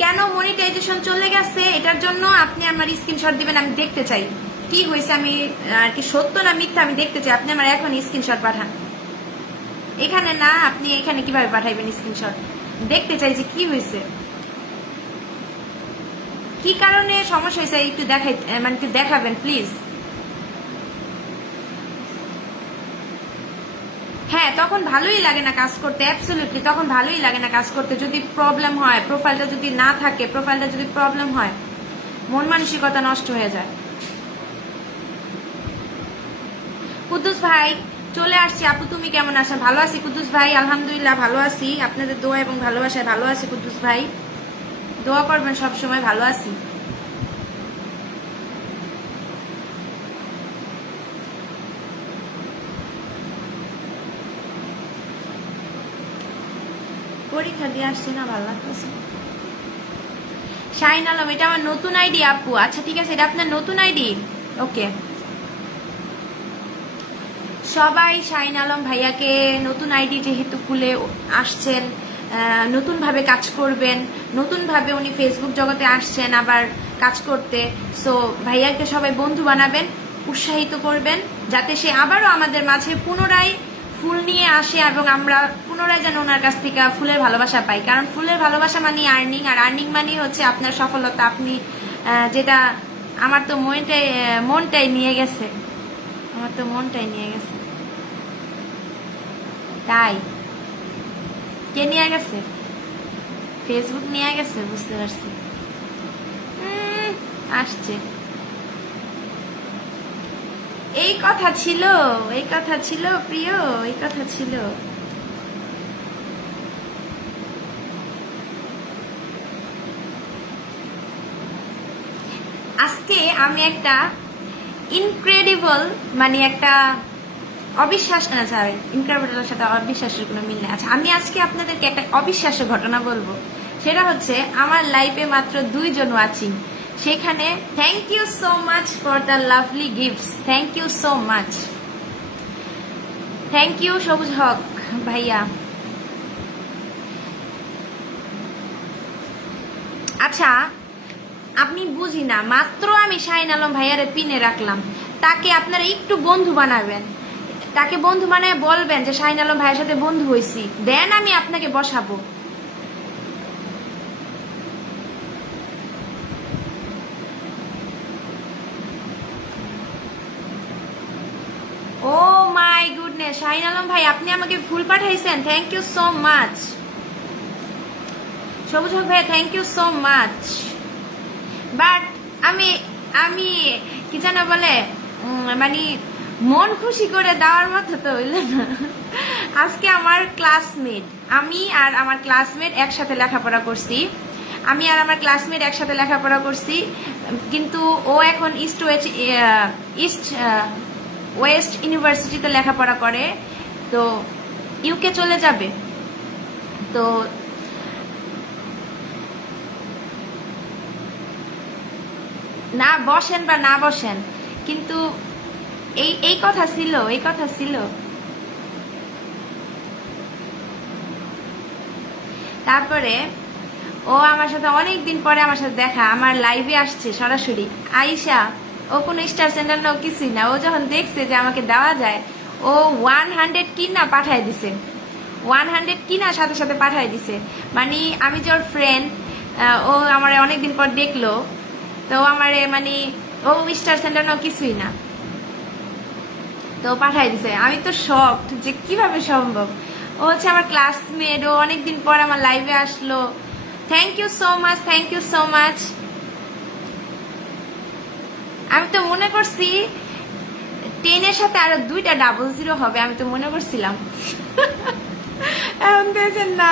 কেন মনিটাইজেশন চলে গেছে এটার জন্য আপনি আমার স্ক্রিনশট দিবেন, আমি দেখতে চাই কি হয়েছে, আমি আর কি সত্য না মিথ্যা আমি দেখতে চাই। আপনি আমার এখন স্ক্রিনশট পাঠান, এখানে না, আপনি এখানে কিভাবে পাঠাইবেন স্ক্রিনশট? দেখতে চাই যে কি হয়েছে, কি কারণে সমস্যা হয়েছে, একটু একটু দেখাবেন প্লিজ। হ্যাঁ, তখন ভালোই লাগে না কাজ করতে, অ্যাবসলিউটলি তখন ভালোই লাগে না কাজ করতে, যদি প্রবলেম হয়, প্রোফাইলটা যদি না থাকে, প্রোফাইলটা যদি প্রবলেম হয়, মন মানসিকতা নষ্ট হয়ে যায়। কুদ্দুস ভাই চলে আসছি, আপু তুমি কেমন আছেন? ভালো আছি কুদ্দুস ভাই, আলহামদুলিল্লাহ ভালো আছি, আপনাদের দোয়া এবং ভালোবাসায় ভালো আছি কুদ্দুস ভাই, দোয়া করবেন সবসময়, ভালো আছি। পরীক্ষা দিয়ে আসছি না, ভালো লাগতেছে। শাহিন আলম, এটা আমার নতুন আইডি আপু। আচ্ছা ঠিক আছে, এটা আপনার নতুন আইডি, ওকে। সবাই শাহিন আলম ভাইয়াকে নতুন আইডি যেহেতু খুলে আসছেন, নতুনভাবে কাজ করবেন, নতুনভাবে উনি ফেসবুক জগতে আসছেন আবার কাজ করতে, সো ভাইয়াকে সবাই বন্ধু বানাবেন, উৎসাহিত করবেন, যাতে সে আবারও আমাদের মাঝে পুনরায় ফুল নিয়ে আসে এবং আমরা পুনরায় যেন ওনার কাছ থেকে ফুলের ভালোবাসা পাই। কারণ ফুলের ভালোবাসা মানে আর্নিং, আর আর্নিং মানে হচ্ছে আপনার সফলতা, আপনি যেটা। আমার তো মনটাই নিয়ে গেছে, আমার তো মনটাই নিয়ে গেছে। তাই কে নিয়ে গেছে? ফেসবুক নিয়ে গেছে, বুঝতে পারছি। আসছে, এই কথা ছিল, এই কথা ছিল প্রিয়, এই কথা ছিল। আজকে আমি একটা ইনক্রেডিবল, মানে একটা অবিশ্বাস না, স্যার ইনক্রেডিবলের সাথে অবিশ্বাসের কোনো মিল নেই। আচ্ছা, আমি আজকে আপনাদেরকে একটা অবিশ্বাসের ঘটনা বলবো, সেটা হচ্ছে আমার লাইফে মাত্র 2 জন ওয়াচিং, সেখানে thank you so much for the lovely gifts, thank you so much, thank you Sabuj Haque ভাইয়া। আচ্ছা আপনি বুঝি না, মাত্র আমি শাহিন আলম ভাইয়ারে পিনে রাখলাম, তাকে আপনারা একটু বন্ধু বানাবেন, তাকে বন্ধু বানায় বলবেন যে শাহিন আলম ভাইয়ের সাথে বন্ধু হয়েছি, দেন আমি আপনাকে বসাবো। ও মাই গুডনেস, শাহিন আলম ভাই আপনি আমাকে ফুল পাঠাইছেন, thank you so much. Sabuj Haque ভাই thank you so much. But আমি আমি কি জানা বলে মানে মন খুশি করে দেওয়ার মতো তো হইল না। আজকে আমার ক্লাসমেট, আমি আর আমার ক্লাসমেট একসাথে লেখাপড়া করছি, আমি আর আমার ক্লাসমেট একসাথে লেখাপড়া করছি, কিন্তু ও এখন ইস্ট ওয়েস্ট ইউনিভার্সিটিতে লেখাপড়া করে, তো ইউকে চলে যাবে। তো না বসেন বা না বসেন, কিন্তু এই কথা ছিল, এই কথা ছিল। তারপরে ও আমার সাথে অনেকদিন পরে আমার সাথে দেখা, আমার লাইভে আসছে সরাসরি। আইসা ও কোনো স্টার সেন্টার না, ও কিছুই না, ও যখন দেখছে যে আমাকে দেওয়া যায়, ও 100 কিনা পাঠায় দিছে, 100 কিনা সাথে সাথে পাঠায় দিছে। মানে আমি যে ওর ফ্রেন্ড, ও আমার অনেকদিন পর দেখলো, তো আমার মানে ও স্টার সেন্টার না, কিছুই না, তো পাঠাই দিছে। আমি তো শক যে কিভাবে সম্ভব, ও হচ্ছে আমার ক্লাসমেট, ও অনেকদিন পর আমার লাইভে আসলো। Thank you so much, thank you so much. আমি তো মনে করছি 10 এর সাথে আরো 2টা 00 হবে, আমি তো মনে করছিলাম। এখন দেখছেন না,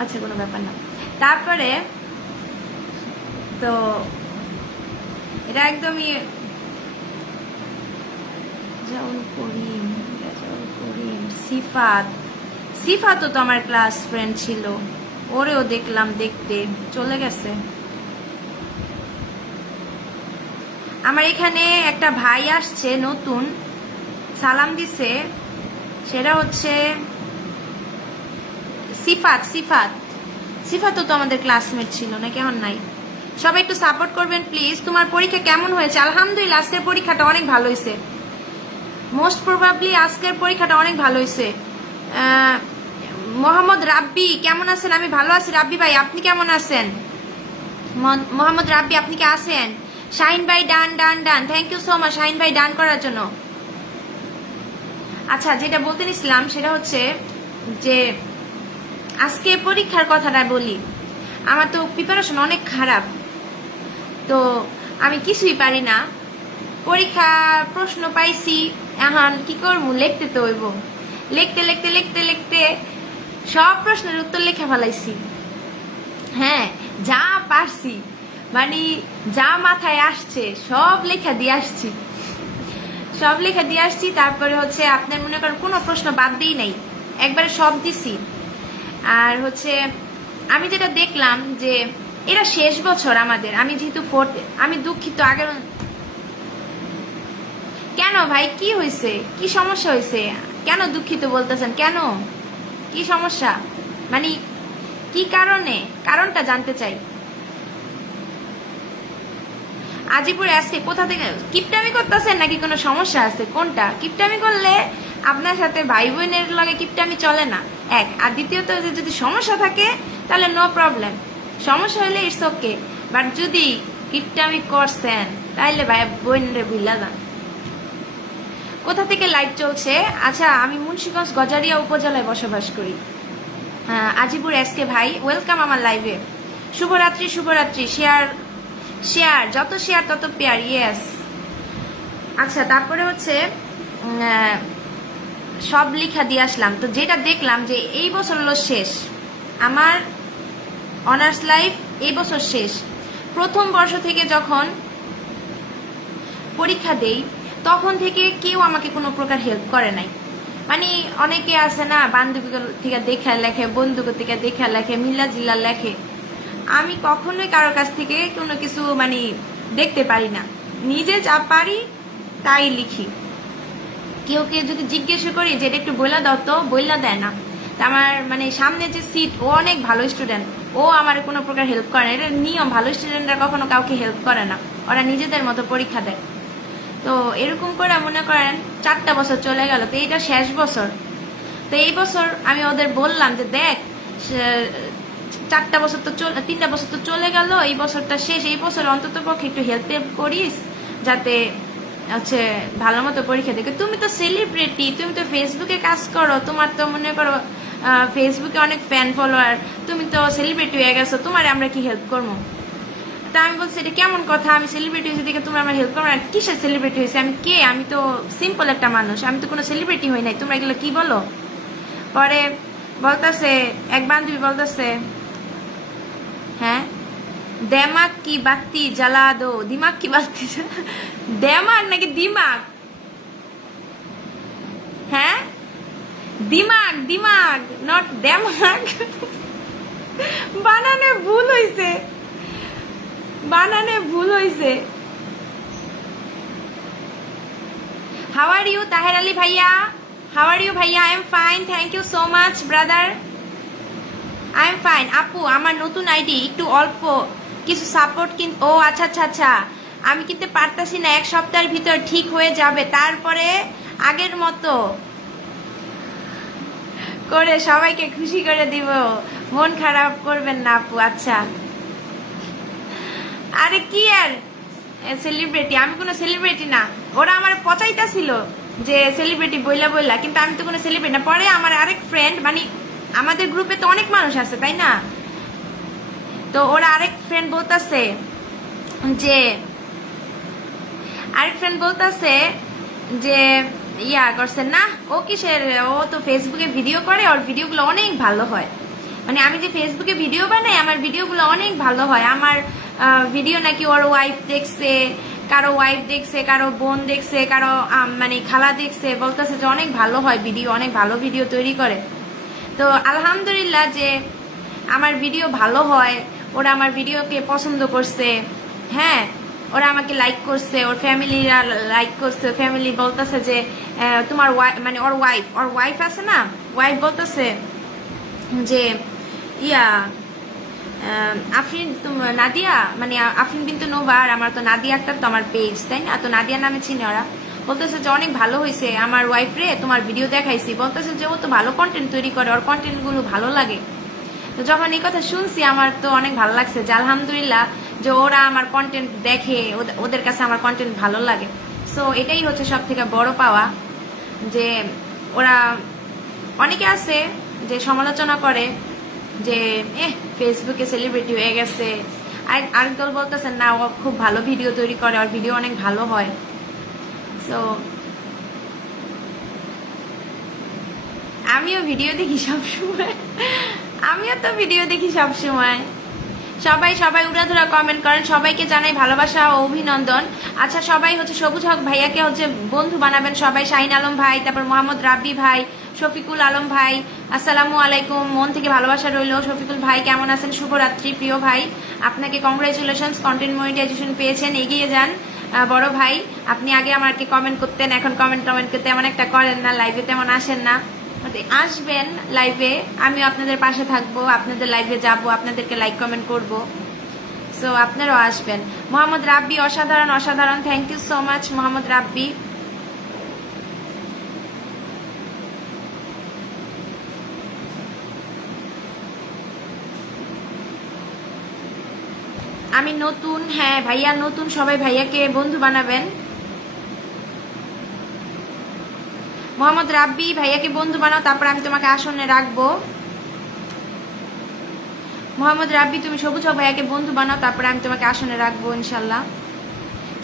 আচ্ছা কোনো ব্যাপার না। তারপরে তো এটা একদমই সিফাতও তো আমার ক্লাস ফ্রেন্ড ছিল, ওরেও দেখলাম, দেখতে চলে গেছে। আমার এখানে একটা ভাই আসছে নতুন, সালাম দিছে, সেটা হচ্ছে সিফাতও তো আমাদের ক্লাসমেট ছিল না, কেমন নাই? সবাই একটু সাপোর্ট করবেন প্লিজ। তোমার পরীক্ষা কেমন হয়েছে? আলহামদুলিল্লাহ আজকের পরীক্ষাটা অনেক ভালো হয়েছে, মোস্ট প্রবাবলি আজকের পরীক্ষাটা অনেক ভালো হয়েছে। মোহাম্মদ রাব্বি কেমন আছেন? আমি ভালো আছি রাব্বি ভাই, আপনি কেমন আছেন? মোহাম্মদ রাব্বি আপনি কি আছেন? শাহিন ভাই done done done, thank you so much Shahin ভাই ডান করার জন্য। আচ্ছা যেটা বলতে নিছিলাম সেটা হচ্ছে যে আজকে পরীক্ষার কথাটা বলি। আমার তো প্রিপারেশন অনেক খারাপ, তো আমি কিছুই পারি না। পরীক্ষা প্রশ্ন পাইছি, এখন কি করবো, লিখতে তো হইব, লিখতে লিখতে লিখতে লিখতে সব প্রশ্নের উত্তর লেখা ফেলাইছি। হ্যাঁ যা পারছি, মানে যা মাথায় আসছে সব লেখা দিয়ে আসছি, সব লেখা দিয়ে আসছি। তারপরে হচ্ছে আপনার মনে করেন কোনো প্রশ্ন বাদ দিই নাই, একবারে সব দিছি। আর হচ্ছে আমি যেটা দেখলাম যে এরা শেষ বছর আমাদের, আমি যেহেতু 4th, আমি দুঃখিত আগের। কেন ভাই কি হয়েছে, কি সমস্যা হয়েছে, কেন দুঃখিত বলতেছেন, কেন কি সমস্যা, মানে কি কারণে, কারণটা জানতে চাই। আজিপুর আজকে কোথা থেকে কিপটামি করতেছেন নাকি কোনো সমস্যা আছে? কোনটা কিপটামি করলে আপনার সাথে ভাই বোনের লগে কিপটামি চলে না, এক। আর দ্বিতীয়ত যদি সমস্যা থাকে তাহলে নো প্রবলেম, সমস্যা হলে ইটস ওকে, বাট যদি কিপটামি করছেন তাহলে ভাই বোনের ভুলা যান। কোথা থেকে লাইভ চলছে? আচ্ছা আমি মুন্সিগঞ্জ গজারিয়া উপজেলায় বসবাস করি। আজিপুর এসকে ভাই ওয়েলকাম আমার লাইভে। শুভরাত্রি শুভরাত্রি, শেয়ার শেয়ার, যত শেয়ার তত পেয়ার, ইয়েস। আচ্ছা তারপরে হচ্ছে সব লেখা দিয়ে আসলাম। তো যেটা দেখলাম যে এই বছর হলো শেষ, আমার অনার্স লাইফ এই বছর শেষ। প্রথম বর্ষ থেকে যখন পরীক্ষা দেই তখন থেকে কেউ আমাকে কোনো প্রকার হেল্প করে নাই। মানে অনেকে আছে না, বান্ধবী থেকে দেখা লেখে, বন্ধুকে থেকে দেখা লেখে, মিল্লা জিল্লা লেখে, আমি কখনোই কারোর কাছ থেকে কোনো কিছু মানে দেখতে পারি না, নিজে যা পারি তাই লিখি। কেউ যদি জিজ্ঞেস করি যে এটা একটু বইলা দাও, তো বইলা দেয় না। আমার মানে সামনে যে সিট, ও অনেক ভালো স্টুডেন্ট, ও আমার কোনো প্রকার হেল্প করে না। এটা নিয়ম, ভালো স্টুডেন্টরা কখনো কাউকে হেল্প করে না, ওরা নিজেদের মতো পরীক্ষা দেয়। তো এরকম করে মনে করেন 4টা বছর চলে গেল, তো এইটা শেষ বছর। তো এই বছর আমি ওদের বললাম যে দেখ 3টা বছর তো চলে গেল, এই বছরটা শেষ, এই বছর অন্তত পক্ষে একটু হেল্প করিস যাতে হচ্ছে ভালো মতো পরীক্ষা দেখে। তুমি তো সেলিব্রিটি, তুমি তো ফেসবুকে কাজ করো, তোমার তো মনে করো ফেসবুকে অনেক ফ্যান ফলোয়ার, তুমি তো সেলিব্রিটি হয়ে গেছো, তোমার আমরা কি হেল্প করবো? তা আমি বলছি এটা কেমন কথা, আমি সেলিব্রিটি হয়েছি দেখে তোমরা আমার হেল্প করো না? কিসের সেলিব্রিটি হয়েছে, আমি কে? আমি তো সিম্পল একটা মানুষ, আমি তো কোনো সেলিব্রিটি হই নাই, তোমরা এগুলো কি বলো? পরে বলতেছে এক বান্ধবী বলতেছে, হ্যাঁ দেমাগ কি বাত্তি জ্বালা দো, দিমাগ কি বাত্তি দেমাগ নাকি দিমাগ? হ্যাঁ দিমাগ, দিমাগ নট দেমাগ। বানানে ভুল হইছে, বানানে ভুল হইছে। How are you Taher Ali ভাইয়া? হাউ আর ইউ ভাইয়া? I am fine, thank you so much brother, I am fine. আপু আমার নতুন আইডি, একটু অল্প কিছু সাপোর্ট কিন্তু। ও আচ্ছা আচ্ছা আচ্ছা, আমি কিন্তু পারতাছি না, 1 সপ্তাহের ভিতর ঠিক হয়ে যাবে, তারপরে আগের মতো করে সবাইকে খুশি করে দিব, মন খারাপ করবেন না আপু। আচ্ছা আরে কি আর সেলিব্রিটি, আমি কোনো সেলিব্রিটি না। ওরা আমার পচাইতেছিল যে সেলিব্রিটি বইলা বইলা, কিন্তু আমি তো কোনো সেলিব্রিটি না। পরে আমার আরেক ফ্রেন্ড, মানে আমাদের গ্রুপে তো অনেক মানুষ আছে তাই না, তো ওরা আরেক ফ্রেন্ড বলতেছে যে ইয়া করছে না, ও কিসের, ও তো ফেসবুকে ভিডিও করে, ওর ভিডিওগুলো অনেক ভালো হয়। মানে আমি যে ফেসবুকে ভিডিও বানাই, আমার ভিডিওগুলো অনেক ভালো হয়। আমার ভিডিও নাকি ওর ওয়াইফ দেখছে, কারো ওয়াইফ দেখছে, কারো বোন দেখছে, কারো মানে খালা দেখছে, বলতেছে যে অনেক ভালো হয় ভিডিও, অনেক ভালো ভিডিও তৈরি করে। তো আলহামদুলিল্লাহ যে আমার ভিডিও ভালো হয়, ওরা আমার ভিডিওকে পছন্দ করছে। হ্যাঁ ওরা আমাকে লাইক করছে, ওর ফ্যামিলিরা লাইক করছে, ফ্যামিলি বলতেছে যে তোমার মানে ওর ওয়াইফ আছে না, ওয়াইফ বলতেছে যে ইয়া আফরিন নাদিয়া, মানে আফরিন বিনতে নোভা, আর আমার তো নাদিয়া আক্তার তো আমার পেজ তাই না, তো নাদিয়া নামে চিনি ওরা। বলতেছে যে অনেক ভালো হয়েছে, আমার ওয়াইফ রে তোমার ভিডিও দেখাইছি, বলতেছে যে ও তো ভালো কন্টেন্ট তৈরি করে, ওর কন্টেন্টগুলো ভালো লাগে। তো যখন এই কথা শুনছি আমার তো অনেক ভালো লাগছে যে আলহামদুলিল্লাহ যে ওরা আমার কন্টেন্ট দেখে, ওদের কাছে আমার কন্টেন্ট ভালো লাগে। সো এটাই হচ্ছে সব থেকে বড় পাওয়া, যে ওরা অনেকে আছে যে সমালোচনা করে যে ফেসবুকে সেলিব্রিটি হয়ে গেছে, আরেক দল বলতেছেন না ও খুব ভালো ভিডিও তৈরি করে, ওর ভিডিও অনেক ভালো হয়। সো আমিও ভিডিও দেখি সবসময়, আমিও তো ভিডিও দেখি সবসময়। সবাই উড়াধুরা কমেন্ট করেন, সবাইকে জানাই ভালোবাসা ও অভিনন্দন। আচ্ছা সবাই হচ্ছে সবুজ হক ভাইয়াকে হচ্ছে বন্ধু বানাবেন সবাই, শাহিন আলম ভাই, তারপর মোহাম্মদ রাব্বি ভাই, শফিকুল আলম ভাই, আসসালামু আলাইকুম, মন থেকে ভালোবাসা রইল। শফিকুল ভাই কেমন আছেন? শুভরাত্রি প্রিয় ভাই, আপনাকে কংগ্রেচুলেশনস, কন্টেন্ট মনিটাইজেশন পেয়েছেন, এগিয়ে যান বড় ভাই। আপনি আগে আমাকে কমেন্ট করতেন, এখন কমেন্ট করতে তেমন একটা করেন না, লাইভে তেমন আসেন না, আসবেন লাইভে, আমিও আপনাদের পাশে থাকবো, আপনাদের লাইভে যাব, আপনাদেরকে লাইক কমেন্ট করব। সো আপনারাও আসবেন। মোহাম্মদ রাব্বি অসাধারণ অসাধারণ, thank you so much Mohammad Rabbi. আমি নতুন, হ্যাঁ ভাইয়া নতুন, সবাই ভাইয়াকে বন্ধু বানাবেন। মোহাম্মদ রাব্বি ভাইয়াকে বন্ধু বানাও, তারপর আমি তোমাকে আসনে রাখবো। মোহাম্মদ রাব্বি তুমি সবুজ হক ভাইয়াকে বন্ধু বানাও, তারপরে আমি তোমাকে আসনে রাখবো ইনশাল্লাহ।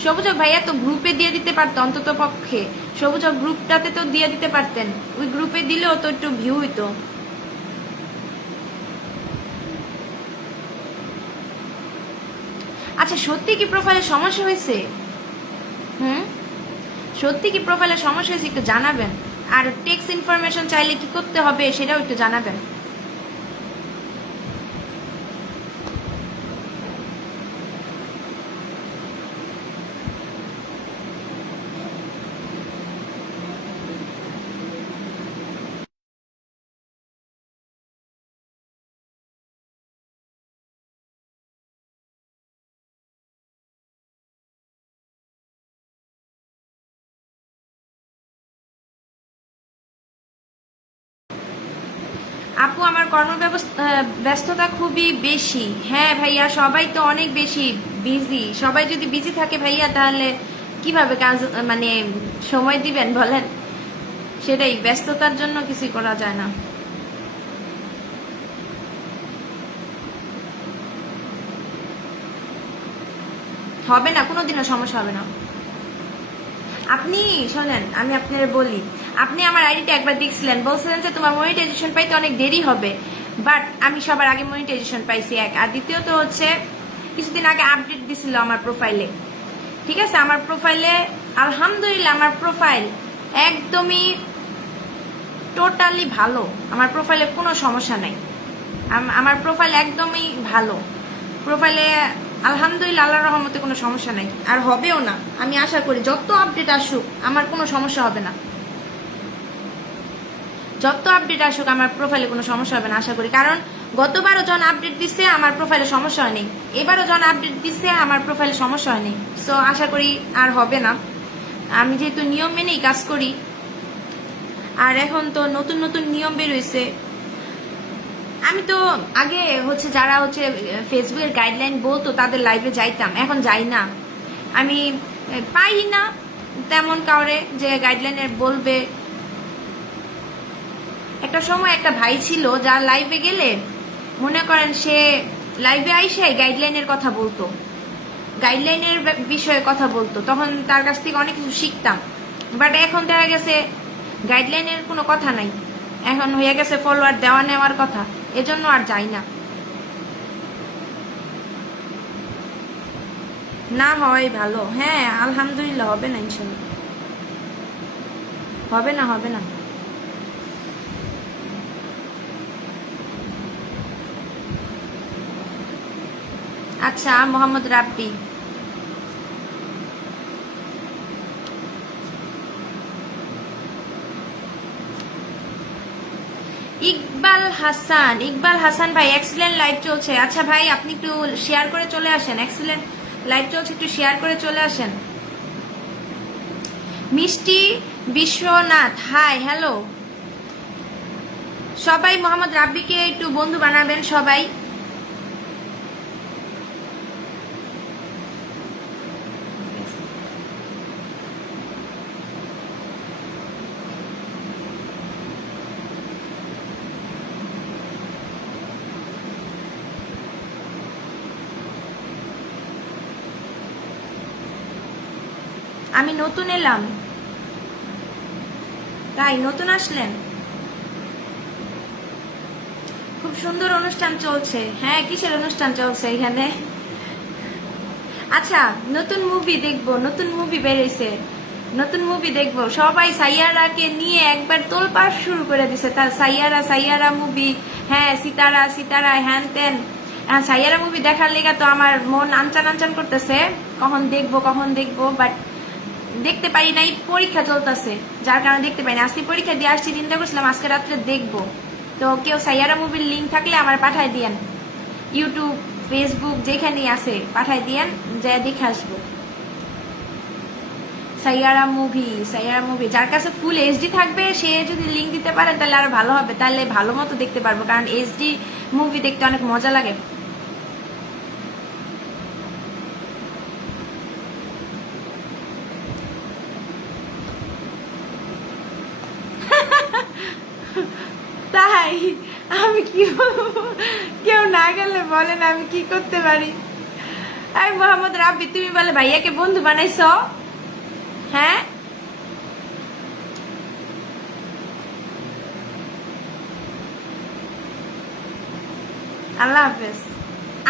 সবুজ হক ভাইয়া তো গ্রুপে দিয়ে দিতে পারতো অন্তত পক্ষে, সবুজ হক গ্রুপটাতে তো দিয়ে দিতে পারতেন, ওই গ্রুপে দিলেও তো একটু ভিউ হইতো। আচ্ছা সত্যি কি প্রোফাইলে সমস্যা হয়েছে? সত্যি কি প্রোফাইলে সমস্যা হয়েছে একটু জানাবেন, আর টেক্সট ইনফরমেশন চাইলে কি করতে হবে সেটাও একটু জানাবেন। আপু আমার ব্যস্ততা খুবই বেশি। হ্যাঁ ভাইয়া, সবাই তো অনেক বেশি বিজি। সবাই যদি বিজি থাকে ভাইয়া, তাহলে কিভাবে কাজ মানে সময় দিবেন বলেন? সেটাই, ব্যস্ততার জন্য কিছুই করা যায় না। হবে না, কোনোদিনও সমস্যা হবে না। আপনি শোনেন, আমি আপনার বলি, আপনি আমার আইডিটা একবার দেখছিলেন, বলছিলেন যে তোমার মনিটাইজেশন পাইতে অনেক দেরি হবে, বাট আমি সবার আগে মনিটাইজেশন পাইছি এক। আর দ্বিতীয়ত হচ্ছে, কিছুদিন আগে আপডেট দিছিল আমার প্রোফাইলে, ঠিক আছে? আমার প্রোফাইলে আলহামদুলিল্লাহ আমার প্রোফাইল একদমই টোটালি ভালো। আমার প্রোফাইলে কোনো সমস্যা নাই, আমার প্রোফাইল একদমই ভালো। প্রোফাইলে আলহামদুলিল্লাহ আল্লাহর রহমতে কোনো সমস্যা নাই, আর হবেও না। আমি আশা করি যত আপডেট আসুক আমার কোনো সমস্যা হবে না, যত আপডেট আসুক আমার প্রোফাইলে কোনো সমস্যা হবে না আশা করি। কারণ গতবারও যখন আপডেট দিচ্ছে আমার প্রোফাইলে সমস্যা হয়নি, এবারও যখন আপডেট দিচ্ছে আমার প্রোফাইলে সমস্যা হয়নি। সো আশা করি আর হবে না। আমি যেহেতু নিয়ম মেনেই কাজ করি, আর এখন তো নতুন নতুন নিয়ম বেরোইছে। আমি তো আগে হচ্ছে যারা হচ্ছে ফেসবুকের গাইডলাইন বলতো তাদের লাইভে যাইতাম, এখন যাই না। আমি পাই না তেমন কাউরে যে গাইডলাইনের বলবে। একটা সময় একটা ভাই ছিল যার লাইভে গেলে মনে করেন সে লাইভে আইসে গাইডলাইনের কথা বলতো, গাইডলাইনের বিষয়ে কথা বলতো, তখন তার কাছ থেকে অনেক কিছু শিখতাম। বাট এখন দেখা গেছে গাইডলাইনের কোনো কথা নাই, এখন হয়ে গেছে ফলোয়ার দেওয়া নেওয়ার কথা, এজন্য আর যাই না। না হয় ভালো, হ্যাঁ আলহামদুলিল্লাহ। হবে না ইনশাল্লাহ, হবে না, হবে না। আচ্ছা, মোহাম্মদ রাব্বি। ইকবাল হাসান, ইকবাল হাসান ভাই, এক্সিলেন্ট লাইভ চলছে। আচ্ছা ভাই, আপনি একটু শেয়ার করে চলে আসেন, এক্সিলেন্ট লাইভ চলছে, একটু শেয়ার করে চলে আসেন। মিষ্টি বিশ্বনাথ, হাই, হ্যালো। সবাই মোহাম্মদ রাব্বিকে একটু বন্ধু বানাবেন সবাই। আমি নতুন এলাম, তাই নতুন আসলেন? খুব সুন্দর অনুষ্ঠান চলছে। হ্যাঁ, কিসের অনুষ্ঠান চলছে এখানে? আচ্ছা, নতুন মুভি দেখবো, নতুন মুভি বেরিয়েছে, নতুন মুভি দেখবো। সবাই সাইয়ারাকে নিয়ে একবার তোলপাড় শুরু করে দিছে, তার সাইয়ারা সাইয়ারা মুভি, হ্যাঁ সিতারা সিতারা হ্যান তেন। সাইয়ারা মুভি দেখার লেগে তো আমার মন আনচান আনচান করতেছে, কখন দেখবো কখন দেখবো, বাট দেখতে পারি নাই, পরীক্ষা চলতেছে যার কারণে দেখতে পারি না। আজকে পরীক্ষা দিয়ে আসছি, চিন্তা করছিলাম আজকে রাত্রে দেখবো। তো কেউ সাইয়ারা মুভির লিঙ্ক থাকলে আমার পাঠায় দিয়েন, ইউটিউব ফেসবুক যেখানেই আছে পাঠায় দিয়েন, যা দেখে আসবো। সাইয়ারা মুভি, সাইয়ারা মুভি যার কাছে ফুল এইচডি থাকবে সে যদি লিঙ্ক দিতে পারে তাহলে আরো ভালো হবে, তাহলে ভালো মতো দেখতে পারবো, কারণ এইচডি মুভি দেখতে অনেক মজা লাগে। তাই আমি কি বলবো? কেউ না গেলে বলেন আমি কি করতে পারি? এই মোহাম্মদ রাব্বি, তুমি বলে ভাইয়াকে বন্ধু বানাইছ? হ্যাঁ, আল্লাহ হাফেজ।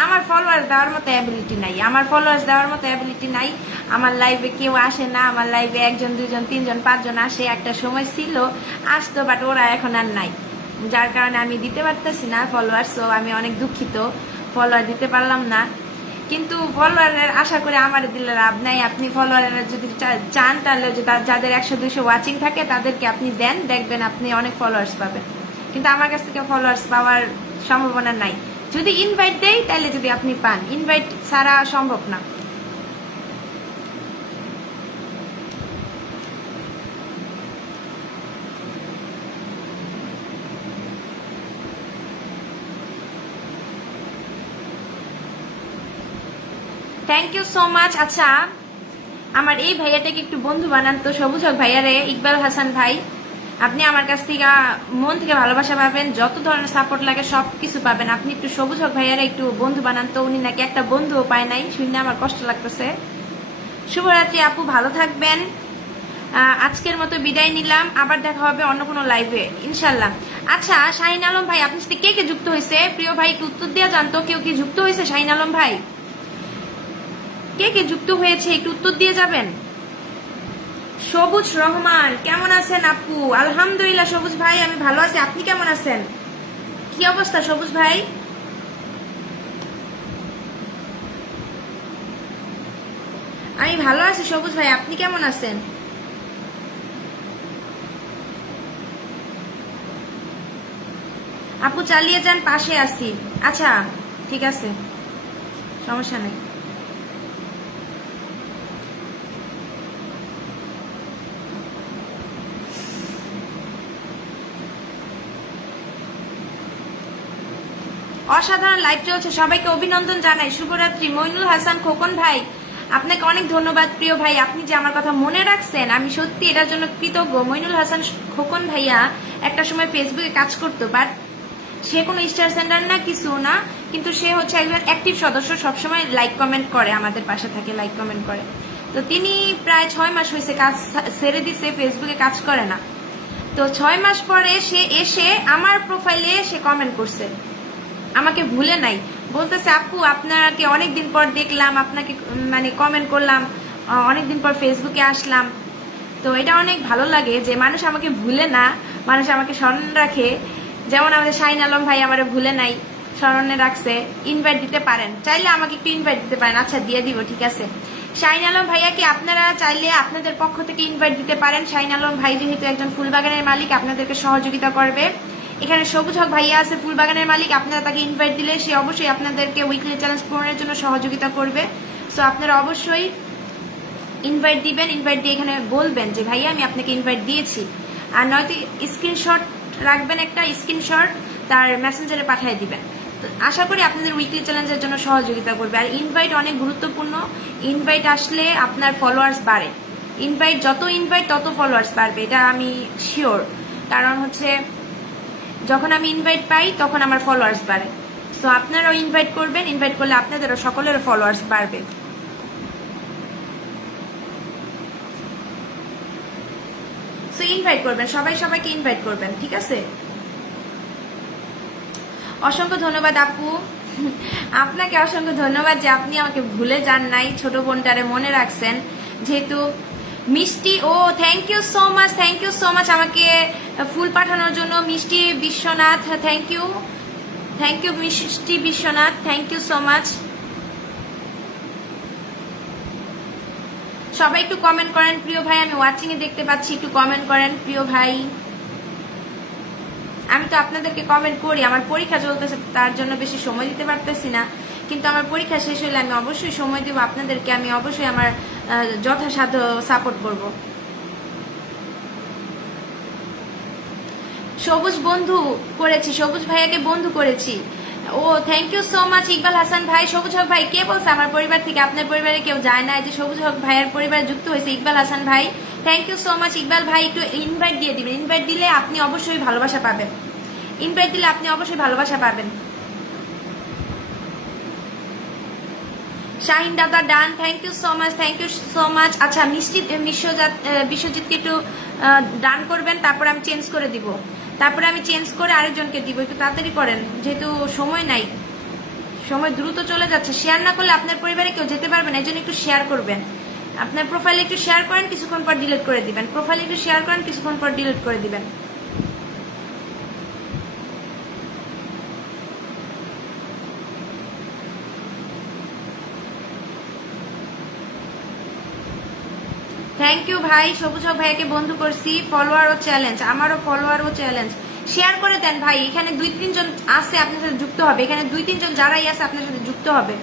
আমার ফলোয়ার্স দেওয়ার মতো অ্যাবিলিটি নাই, আমার ফলোয়ার্স দেওয়ার মতো অ্যাবিলিটি নাই। আমার লাইভে কেউ আসে না, আমার লাইভে একজন দুজন তিনজন পাঁচজন আসে, একটা সময় ছিল আসতো, বাট ওরা এখন আর নাই, যার কারণে আমি দিতে পারতেছি না ফলোয়ার্স। তো আমি অনেক দুঃখিত, ফলোয়ার দিতে পারলাম না। কিন্তু ফলোয়ারের আশা করে আমার দিলে লাভ নাই। আপনি ফলোয়ারের যদি চান তাহলে যাদের 100-200 ওয়াচিং থাকে তাদেরকে আপনি দেন, দেখবেন আপনি অনেক ফলোয়ার্স পাবেন। কিন্তু আমার কাছ থেকে ফলোয়ার্স পাওয়ার সম্ভাবনা নাই। যদি ইনভাইট দেই তাহলে যদি আপনি পান, ইনভাইট ছাড়া সম্ভব না। Thank you so much. আচ্ছা আমার এই ভাইয়াটাকে একটু বন্ধু বানান তো, সবুজ হক ভাইয়ারে। ইকবাল হাসান ভাই, আপনি আমার কাছ থেকে মন থেকে ভালোবাসা পাবেন, যত ধরনের সাপোর্ট লাগে সবকিছু পাবেন। আপনি একটু সবুজ হক ভাইয়ারে একটু বন্ধু বানান তো, উনি নাকি একটা বন্ধুও পায় নাই, শুনে আমার কষ্ট লাগতেছে। শুভরাত্রি আপু, ভালো থাকবেন। আজকের মতো বিদায় নিলাম, আবার দেখা হবে অন্য কোনো লাইভে ইনশাল্লাহ। আচ্ছা শাহিন আলম ভাই, আপনার সাথে কে কে যুক্ত হয়েছে? প্রিয় ভাই একটু উত্তর দেওয়া জানতো, কেউ কি যুক্ত হয়েছে? শাহিন আলম ভাই কে কে যুক্ত হয়েছে একটু উত্তর দিয়ে যাবেন। সবুজ রহমান কেমন আছেন আপু? আলহামদুলিল্লাহ সবুজ ভাই আমি ভালো আছি, আপনি কেমন আছেন? কি অবস্থা সবুজ ভাই? আমি ভালো আছি সবুজ ভাই, আপনি কেমন আছেন? আপু চালিয়ে যান, পাশে আছি। আচ্ছা ঠিক আছে, সমস্যা নেই। অসাধারণ লাইভ চলছে, সবাইকে অভিনন্দন জানাই, শুভরাত্রি। মইনুল হাসান খোকন ভাই, আপনাকে অনেক ধন্যবাদ প্রিয় ভাই, আপনি যে আমার কথা মনে রাখছেন আমি সত্যি এটার জন্য কৃতজ্ঞ। মইনুল হাসান খোকন ভাইয়া একটা সময় ফেসবুকে কাজ করতো, বাট সে কোনো স্টার সেন্টার না, কিছু না, কিন্তু সে হচ্ছে একজন অ্যাক্টিভ সদস্য, সবসময় লাইক কমেন্ট করে, আমাদের পাশে থাকে, লাইক কমেন্ট করে। তো তিনি প্রায় 6 মাস হয়েছে কাজ ছেড়ে দিছে, ফেসবুকে কাজ করে না। তো 6 মাস পরে সে এসে আমার প্রোফাইলে সে কমেন্ট করছে, আমাকে ভুলে নাই, বলতেছে আপু আপনাকে অনেকদিন পর দেখলাম, আপনাকে মানে কমেন্ট করলাম, অনেকদিন পর ফেসবুকে আসলাম। তো এটা অনেক ভালো লাগে যে মানুষ আমাকে ভুলে না, মানুষ আমাকে স্মরণ রাখে। যেমন আমাদের শাহিন আলম ভাই আমার ভুলে নাই, স্মরণে রাখছে। ইনভাইট দিতে পারেন, চাইলে আমাকে একটু ইনভাইট দিতে পারেন। আচ্ছা দিয়ে দিব, ঠিক আছে। শাহিন আলম ভাইয়াকে আপনারা চাইলে আপনাদের পক্ষ থেকে ইনভাইট দিতে পারেন। শাহিন আলম ভাই যেহেতু একজন ফুলবাগানের মালিক, আপনাদেরকে সহযোগিতা করবে। এখানে সবুজ হক ভাইয়া আছে ফুলবাগানের মালিক, আপনারা তাকে ইনভাইট দিলে সে অবশ্যই আপনাদেরকে উইকলি চ্যালেঞ্জ পূরণের জন্য সহযোগিতা করবে। সো আপনারা অবশ্যই ইনভাইট দিবেন, ইনভাইট দিয়ে এখানে বলবেন যে ভাইয়া আমি আপনাকে ইনভাইট দিয়েছি, আর নয়তো স্ক্রিনশট রাখবেন, একটা স্ক্রিনশট তার মেসেঞ্জারে পাঠিয়ে দিবেন। তো আশা করি আপনাদের উইকলি চ্যালেঞ্জের জন্য সহযোগিতা করবে। আর ইনভাইট অনেক গুরুত্বপূর্ণ, ইনভাইট আসলে আপনার ফলোয়ার্স বাড়ে, ইনভাইট যত ইনভাইট তত ফলোয়ার্স বাড়বে, এটা আমি শিওর। কারণ হচ্ছে যখন আমি ইনভাইট পাই তখন আমার ফলোয়ার্স বাড়ে। সো আপনারাও ইনভাইট করবেন, ইনভাইট করলে আপনাদেরও সকলেরও ফলোয়ার্স বাড়বে। সো ইনভাইট করবেন, সবাই সবাইকে ইনভাইট করবেন, ঠিক আছে। অসংখ্য ধন্যবাদ আপু, আপনাকে অসংখ্য ধন্যবাদ যে আপনি আমাকে ভুলে যান নাই, ছোট বোনটারে মনে রাখছেন। যেহেতু Mishti, oh thank you so much, thank you so much আমাকে ফুল পাঠানোর জন্য। Mishti Biswanath, thank you, thank you Mishti Biswanath, thank you so much. সবাই একটু কমেন্ট করেন প্রিয় ভাই, আমি ওয়াচিং এ দেখতে পাচ্ছি, একটু কমেন্ট করেন প্রিয় ভাই। আমি তো আপনাদেরকে কমেন্ট করি, আমার পরীক্ষা চলতেছে তার জন্য বেশি সময় দিতে পারতেছি না, কিন্তু আমার পরীক্ষা শেষ হলে আমি অবশ্যই সময় দেব আপনাদেরকে, আমি অবশ্যই আমার যথাসাধ্য সাপোর্ট করব। সবুজ বন্ধু করেছি, সবুজ ভাইয়াকে বন্ধু করেছি। Oh thank you so much Iqbal Hasan ভাই। সবুজ হক ভাই কে বলছে আমার পরিবার থেকে আপনার পরিবারে কেউ যায় না, যে সবুজ হক ভাইয়ের পরিবার যুক্ত হয়েছে ইকবাল হাসান ভাই, thank you so much Iqbal ভাই। একটু ইনভাইট দিয়ে দিবেন, ইনভাইট দিলে আপনি অবশ্যই ভালোবাসা পাবেন, ইনভাইট দিলে আপনি অবশ্যই ভালোবাসা পাবেন। শাহিন দাদা done, thank you so much, thank you so much. আচ্ছা মিষ্টি বিশ্বজিৎকে একটু ডান করবেন, তারপর আমি চেঞ্জ করে দিব, তারপরে আমি চেঞ্জ করে আরেকজনকে দিব, একটু তাড়াতাড়ি করেন যেহেতু সময় নাই, সময় দ্রুত চলে যাচ্ছে। শেয়ার না করলে আপনার পরিবারে কেউ যেতে পারবে না, এই জন্য একটু শেয়ার করবেন। আপনার প্রোফাইলে একটু শেয়ার করেন, কিছুক্ষণ পর ডিলিট করে দিবেন, প্রোফাইলে একটু শেয়ার করেন, কিছুক্ষণ পর ডিলিট করে দিবেন। থ্যাংক ইউ ভাই, সবুজ হক ভাইকে বন্ধু করছি, ফলোয়ার ও চ্যালেঞ্জ, আমারও ফলোয়ার ও চ্যালেঞ্জ। শেয়ার করে দেন ভাই, এখানে 2-3 জন আছে আপনার সাথে যুক্ত হবে, এখানে 2-3 জন যারাই আছে আপনার সাথে যুক্ত হবে।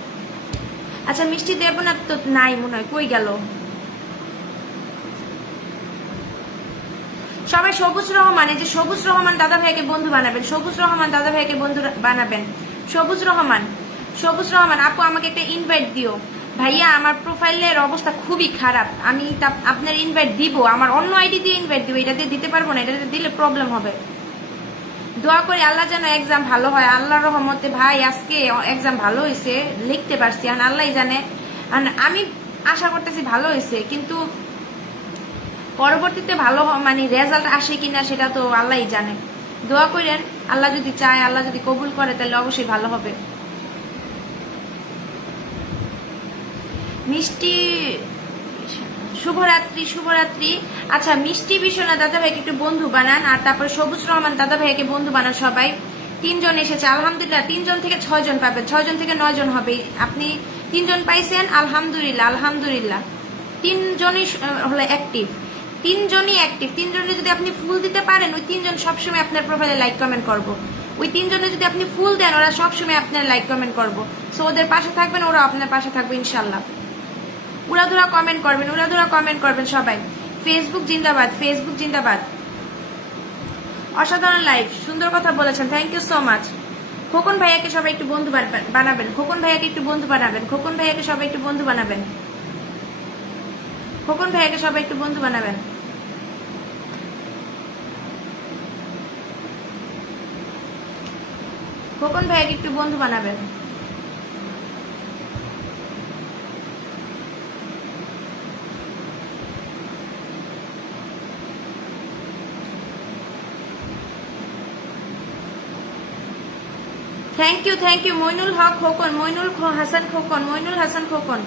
আচ্ছা মিষ্টি দেব না তো, নাই মনে হয়, কই গেল সবাই? সবুজ রহমান, এই যে সবুজ রহমান দাদা ভাইকে বন্ধু বানাবেন, সবুজ রহমান দাদা ভাইকে বন্ধু বানাবেন। সবুজ রহমান, সবুজ রহমান আপু আমাকে একটা ইনভাইট দিও, ভাইয়া আমার প্রোফাইলের অবস্থা খুবই খারাপ, আমি আপনার ইনভাইট দিব, আমার অন্য আইডি দিয়ে ইনভাইট দিব, এটা দিয়ে দিতে পারবো না, এটা দিলে প্রবলেম হবে। দোয়া করি আল্লাহ যেন এক্সাম ভালো হয়, আল্লাহর রহমতে ভাই আজকে এক্সাম ভালো হয়েছে, লিখতে পারছি, আর আল্লাহ জানে, আমি আশা করতেছি ভালো হয়েছে, কিন্তু পরবর্তীতে ভালো মানে রেজাল্ট আসে কিনা সেটা তো আল্লাহই জানে। দোয়া করেন, আল্লাহ যদি চায়, আল্লাহ যদি কবুল করে তাহলে অবশ্যই ভালো হবে। মিষ্টি শুভরাত্রি, শুভরাত্রি। আচ্ছা, মিষ্টি বিশ্বনাথ দাদা ভাইকে একটু বন্ধু বানান, আর তারপরে সবুজ রহমান দাদা ভাইকে বন্ধু বানান সবাই। 3 জন এসেছে, আলহামদুলিল্লাহ। 3 জন থেকে 6 জন পাবেন, 6 জন থেকে 9 জন হবে। আপনি 3 জন পাইছেন, আলহামদুলিল্লাহ, আলহামদুলিল্লাহ। 3 জনই হলো অ্যাক্টিভ, 3 জনই অ্যাক্টিভ। 3 জনে যদি আপনি ফুল দিতে পারেন, ওই 3 জন সবসময় আপনার প্রোফাইলে লাইক কমেন্ট করবো। ওই 3 জনে যদি আপনি ফুল দেন, ওরা সবসময় আপনার লাইক কমেন্ট করবো। সো ওদের পাশে থাকবেন, ওরা আপনার পাশে থাকবে ইনশাল্লাহ। উড়াধুরা কমেন্ট করবেন, উড়াধুরা কমেন্ট করবেন সবাই। ফেসবুক জিন্দাবাদ, ফেসবুক জিন্দাবাদ। অসাধারণ লাইফ, সুন্দর কথা বলেছেন, thank you so much. Khokon ভাইয়াকে সবাই একটু বন্ধু বানাবেন, খোকন ভাইয়াকে একটু বন্ধু বানাবেন, খোকন ভাইয়াকে সবাই একটু বন্ধু বানাবেন, খোকন ভাইয়াকে সবাই একটু বন্ধু বানাবেন। খোকন ভাইয়াকে একটু বন্ধু বানাবেন। Thank you Moinul Haque Khokon, Moinul Hasan Khokon, Moinul Hasan Khokon.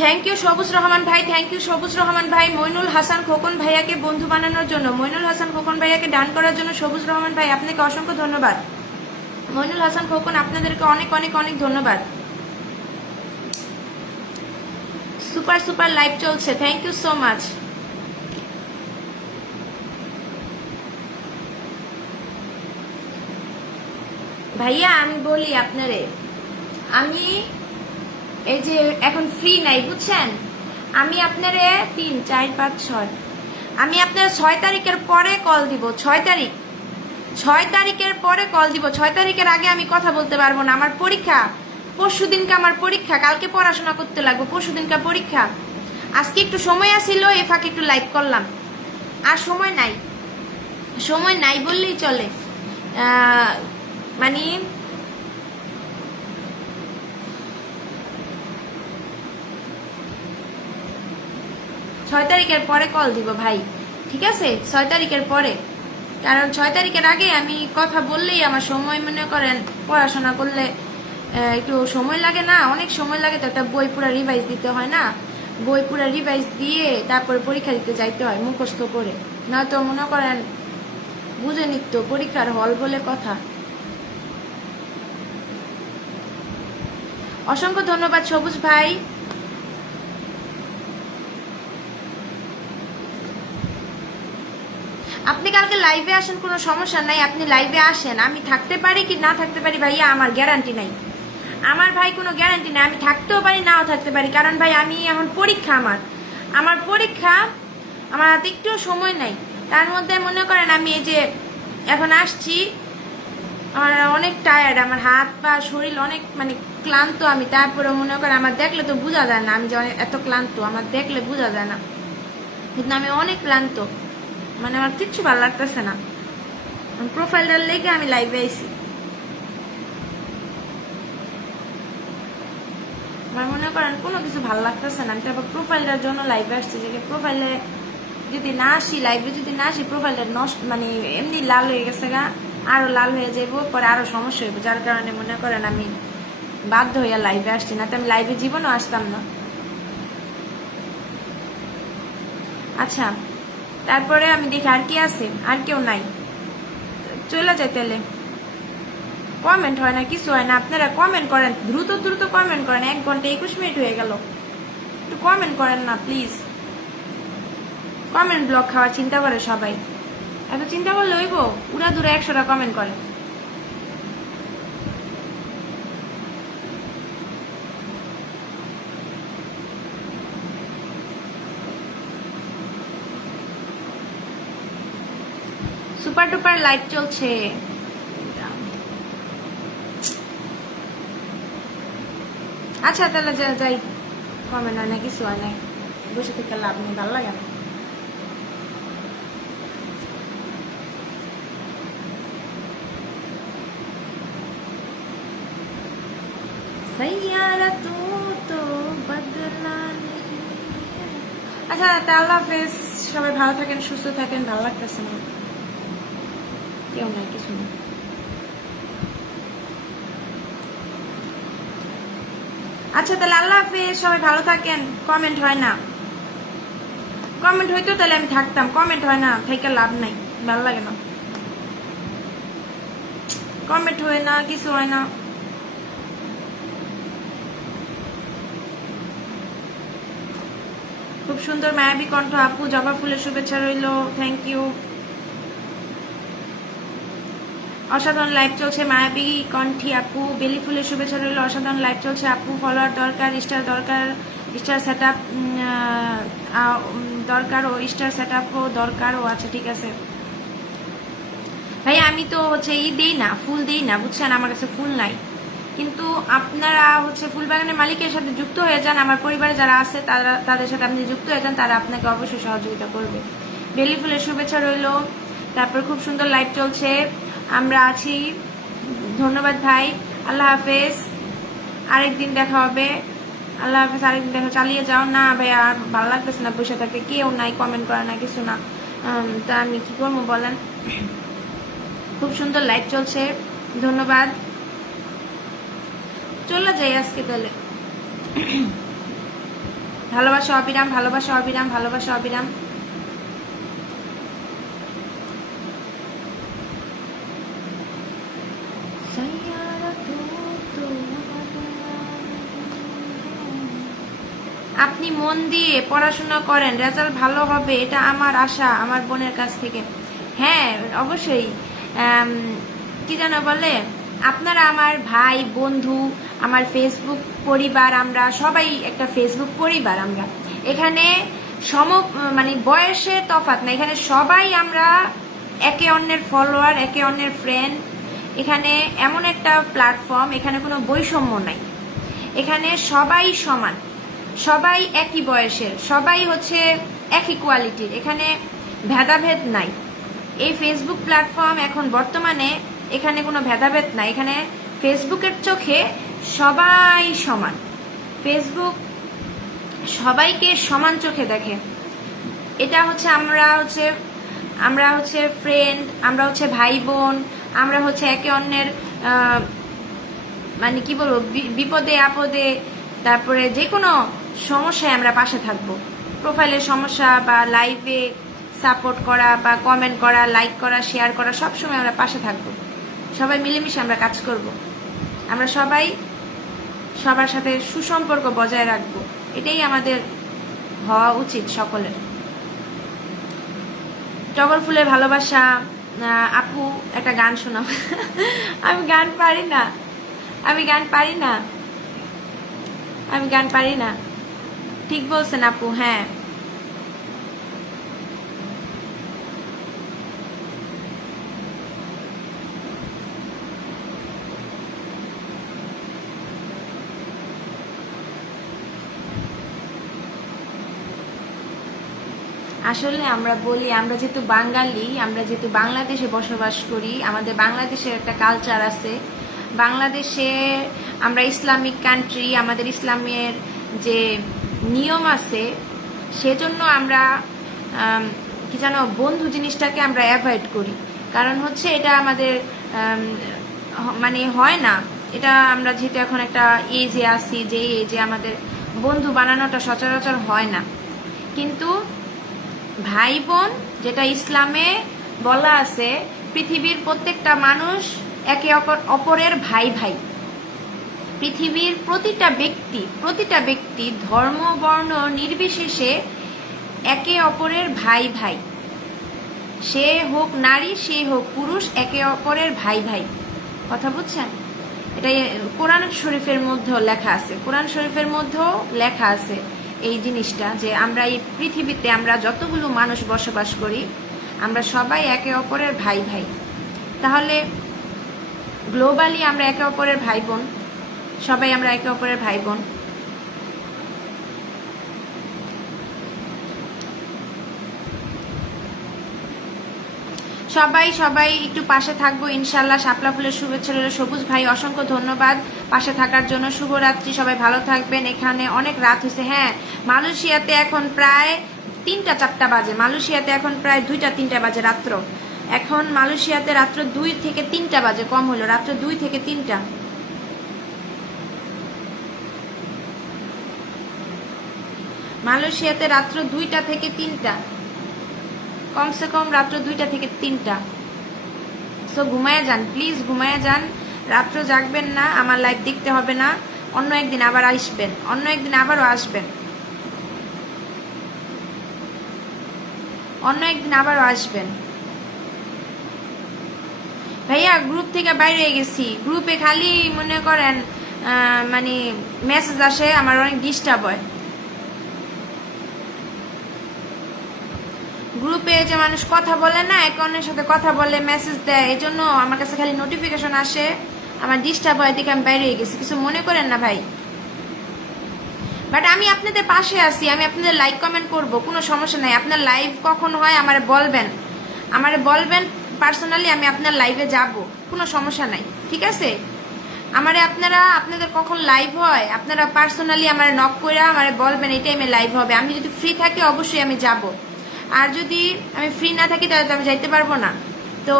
Thank you Sabuj Rahman ভাই, থ্যাংক ইউ সবুজ রহমান ভাই। মইনুল হাসান খোকন ভাইয়াকে বন্ধু বানানোর জন্য, মইনুল হাসান খোকন ভাইয়াকে ডান করার জন্য সবুজ রহমান ভাই আপনাকে অসংখ্য ধন্যবাদ। মইনুল হাসান খোকন, আপনাদেরকে অনেক অনেক অনেক ধন্যবাদ। সুপার সুপার লাইভ চলছে, থ্যাংক ইউ সো মাচ। ভাইয়া আমি বলি আপনারে, আমি এই যে এখন ফ্রি নাই বুঝছেন, আমি আপনারে 3, 4, 5, 6, আমি আপনার 6 তারিখের পরে কল দিব। 6 তারিখ, 6 তারিখের পরে কল দিব। 6 তারিখের আগে আমি কথা বলতে পারবো না, আমার পরীক্ষা। পরশু দিনকে আমার পরীক্ষা, কালকে পড়াশোনা করতে লাগবো, পরশু দিনকে পরীক্ষা। আজকে একটু সময় আসছিল, এ ফাঁকে একটু লাইভ করলাম, আর সময় নাই, সময় নাই বললেই চলে। মানে 6 তারিখের পরে কল দিব ভাই, ঠিক আছে? 6 তারিখের পরে, কারণ 6 তারিখের আগে আমি কথা বললেই আমার সময়, মনে করেন পড়াশোনা করলে একটু সময় লাগে না, অনেক সময় লাগে তো, একটা বই পুরো রিভাইজ দিতে হয় না, বই পুরো রিভাইজ দিয়ে তারপরে পরীক্ষা দিতে যাইতে হয় মুখস্থ করে, নয়তো মনে করেন বুঝে নিত পরীক্ষার হল বলে কথা। অসংখ্য ধন্যবাদ সবুজ ভাই। আপনি কালকে লাইভে আসেন, কোনো সমস্যা নাই, আপনি লাইভে আসেন, আমি থাকতে পারি কি না থাকতে পারি ভাইয়া আমার গ্যারান্টি নাই, আমার ভাই কোনো গ্যারান্টি নাই, আমি থাকতেও পারি নাও থাকতে পারি, কারণ ভাই আমি এখন পরীক্ষা, আমার পরীক্ষা, আমার হাতে একটু সময় নাই। তার মধ্যে মনে করেন আমি এই যে এখন আসছি, আমার অনেক টায়ার্ড, আমার হাত পা শরীর অনেক মানে ক্লান্ত আমি, তারপরে মনে করেন আমার দেখলে তো বোঝা যায় না আমি যে এত ক্লান্ত, আমার দেখলে বোঝা যায় না, কিন্তু আমি অনেক ক্লান্ত, মানে আমার কিচ্ছু ভালো লাগতেছে না, প্রোফাইলটার লেগে আমি লাইভে আইছি। আমার মনে করেন কোনো কিছু ভালো লাগতেছে না, আমি তারপর প্রোফাইলটার জন্য লাইভে আসছি, যে প্রোফাইলে যদি না আসি, লাইভে যদি না আসি, প্রোফাইলটা নষ্ট মানে এমনি লাল হয়ে গেছে গা, আরো লাল হয়ে যাবো, পরে আরো সমস্যা হইব, যার কারণে মনে করেন আমি বাধ্য হইয়া লাইভে আসছি, না তো আমি লাইভে জীবনও আসতাম না। আচ্ছা, তারপরে আমি দেখি আর কি আছে, আর কেউ নাই, চলে যাই তাহলে। কমেন্ট হয় না, কিছু হয় না। আপনারা কমেন্ট করেন, দ্রুত দ্রুত কমেন্ট করেন। 1 ঘন্টা 21 মিনিট হয়ে গেল, একটু কমেন্ট করেন না প্লিজ। কমেন্ট ব্লক খাওয়ার চিন্তা করে সবাই, এত চিন্তা করলে হইব? উড়া দূরে 100টা কমেন্ট করে। সুপার টুপার লাইভ চলছে। আচ্ছা তাহলে যাই, কমেন্ট হয় না, কিছু হয় না, বসে থেকে লাভ নেই, ভালো লাগে না। আচ্ছা আল্লাহ হাফেজ, সবাই ভালো থাকেন, সুস্থ থাকেন। ভালো লাগতেছে না, কেউ নাই, কিছু না। আচ্ছা তাহলে আল্লাহ হাফেজ, সবাই ভালো থাকেন। কমেন্ট হয় না, কমেন্ট হইতো তাহলে আমি থাকতাম, কমেন্ট হয় না, থেকে লাভ নাই, ভালো লাগে না। কমেন্ট হয় না, কিছু হয় না। খুব সুন্দর মায়াবী কণ্ঠ আপু, জবা ফুলের শুভেচ্ছা রইল, থ্যাংক ইউ। অসাধারণ লাইভ চলছে, মায়াবী কণ্ঠী আপু, বেলি ফুলের শুভেচ্ছা রইল, অসাধারণ লাইভ চলছে আপু। ফলোয়ার দরকার, স্টার দরকার, স্টার সেট আপ দরকার, ও স্টার সেট আপও দরকার। ও আচ্ছা ঠিক আছে ভাই, আমি তো হচ্ছে দিই না, ফুল দিই না, বুঝছেন, আমার কাছে ফুল নাই। কিন্তু আপনারা হচ্ছে ফুল বাগানের মালিকের সাথে যুক্ত হয়ে যান, আমার পরিবারে যারা আছে তাদের সাথে আপনি যুক্ত হয়ে যান, তারা আপনাকে অবশ্যই সহযোগিতা করবে। বেলি ফুলের শুভেচ্ছা রইল। তারপর খুব সুন্দর লাইভ চলছে, আমরা আছি, ধন্যবাদ ভাই, আল্লাহ হাফেজ, আরেকদিন দেখা হবে। আল্লাহ হাফেজ, আরেকদিন দেখা, চালিয়ে যাও। না ভাই আর ভালো লাগতেছে না বসে থাকতে, কেউ নাই, কমেন্ট করে না, কিছু না। তা আমি কি করবো বলেন। খুব সুন্দর লাইভ চলছে, ধন্যবাদ। চলে যাই আজকে তাহলে। ভালোবাসা অবিরাম, ভালোবাসা অবিরাম, ভালোবাসা অবিরাম। আপনি মন দিয়ে পড়াশোনা করেন, রেজাল্ট ভালো হবে, এটা আমার আশা আমার বোনের কাছ থেকে। হ্যাঁ অবশ্যই। কি যেন বলে, আপনারা আমার ভাই বন্ধু, আমার ফেসবুক পরিবার, আমরা সবাই একটা ফেসবুক পরিবার। আমরা এখানে মানে বয়সে তফাৎ না, এখানে সবাই আমরা একে অন্যের ফলোয়ার, একে অন্যের ফ্রেন্ড। এখানে এমন একটা প্ল্যাটফর্ম, এখানে কোনো বৈষম্য নাই, এখানে সবাই সমান, সবাই একই বয়সের, সবাই হচ্ছে একই কোয়ালিটির, এখানে ভেদাভেদ নাই। এই ফেসবুক প্ল্যাটফর্ম এখন বর্তমানে এখানে কোনো ভেদাভেদ নাই, এখানে ফেসবুকের চোখে সবাই সমান। ফেসবুক সবাইকে সমান চোখে দেখে। এটা হচ্ছে আমরা হচ্ছে ফ্রেন্ড, আমরা হচ্ছে ভাই বোন, আমরা হচ্ছে একে অন্যের মানে কি বলবো, বিপদে আপদে, তারপরে যে কোনো সমস্যায় আমরা পাশে থাকবো। প্রোফাইলের সমস্যা বা লাইভে সাপোর্ট করা বা কমেন্ট করা, লাইক করা, শেয়ার করা, সবসময় আমরা পাশে থাকবো। সবাই মিলেমিশে আমরা কাজ করব, আমরা সবাই সবার সাথে সুসম্পর্ক বজায় রাখবো, এটাই আমাদের হওয়া উচিত সকলের। টগর ফুলের ভালোবাসা। আপু একটা গান শোনাও। আমি গান পারি না, আমি গান পারি না, আমি গান পারি না। ঠিক বলছেন আপু, হ্যাঁ। আসলে আমরা বলি, আমরা যেহেতু বাঙালি, আমরা যেহেতু বাংলাদেশে বসবাস করি, আমাদের বাংলাদেশের একটা কালচার আছে। বাংলাদেশে আমরা ইসলামিক কান্ট্রি, আমাদের ইসলামের যে নিয়ম আছে, সেজন্য আমরা কি জানো, বন্ধু জিনিসটাকে আমরা অ্যাভয়েড করি। কারণ হচ্ছে এটা আমাদের মানে হয় না, এটা আমরা যেহেতু এখন একটা এজে আছি, যে এজে আমাদের বন্ধু বানানোটা সচরাচর হয় না। কিন্তু ভাই বোন যেটা ইসলামে বলা আছে, পৃথিবীর প্রত্যেকটা মানুষ একে অপরের ভাই ভাই। পৃথিবীর প্রতিটা ব্যক্তি ধর্ম বর্ণ নির্বিশেষে একে অপরের ভাই ভাই। সে হোক নারী, সে হোক পুরুষ, একে অপরের ভাই ভাই। কথা বুঝছেন? এটা কোরআন শরীফের মধ্যেও লেখা আছে, কোরআন শরীফের মধ্যেও লেখা আছে এই জিনিসটা, যে আমরা এই পৃথিবীতে আমরা যতগুলো মানুষ বসবাস করি আমরা সবাই একে অপরের ভাই ভাই। তাহলে গ্লোবালি আমরা একে অপরের ভাই বোন, সবাই আমরা একে অপরের ভাই বোন। সবাই একটু পাশে থাকবো ইনশাল্লাহ। শাপলা ফুলের শুভেচ্ছা রইল। সবুজ ভাই অসংখ্য ধন্যবাদ পাশে থাকার জন্য। শুভরাত্রি, সবাই ভালো থাকবেন। এখানে অনেক রাত হয়েছে। হ্যাঁ, মালয়েশিয়াতে এখন প্রায় 3টা-4টা বাজে। মালয়েশিয়াতে এখন প্রায় 2টা-3টা বাজে রাত্র। এখন মালয়েশিয়াতে রাত্র 2 থেকে 3টা বাজে, কম হলো, রাত্র 2 থেকে 3টা। মালয়েশিয়াতে রাত্র 2টা থেকে 3টা, কমসে কম রাত্র 2টা থেকে 3টা। সো ঘুমায়া যান, প্লিজ ঘুমায়া যান, রাত্র জাগবেন না, আমার লাইভ দেখতে হবে না। অন্য একদিন আবার আসবেন, অন্য একদিন আবারও আসবেন, অন্য একদিন আবারও আসবেন। ভাইয়া গ্রুপ থেকে বাইরে হয়ে গেছি। গ্রুপে খালি মনে করেন মানে মেসেজ আসে, আমার অনেক ডিস্টার্ব হয়। গ্রুপে যে মানুষ কথা বলে না, একে অন্যের সাথে কথা বলে, মেসেজ দেয়, এই জন্য আমার কাছে খালি নোটিফিকেশন আসে, আমার ডিস্টার্ব হয়, দেখে আমি বাইরে হয়ে গেছি। কিছু মনে করেন না ভাই, বাট আমি আপনাদের পাশে আছি, আমি আপনাদের লাইক কমেন্ট করব, কোনো সমস্যা নাই। আপনার লাইভ কখন হয় আমারে বলবেন পার্সোনালি, আমি আপনার লাইভে যাব, কোনো সমস্যা নাই, ঠিক আছে? আপনাদের কখন লাইভ হয় আপনারা পার্সোনালি আমার নক করে আমারে বলবেন এই টাইমে লাইভ হবে। আমি যদি ফ্রি থাকি অবশ্যই আমি যাব, আর যদি আমি ফ্রি না থাকি তাহলে তো আমি যাইতে পারবো না। তো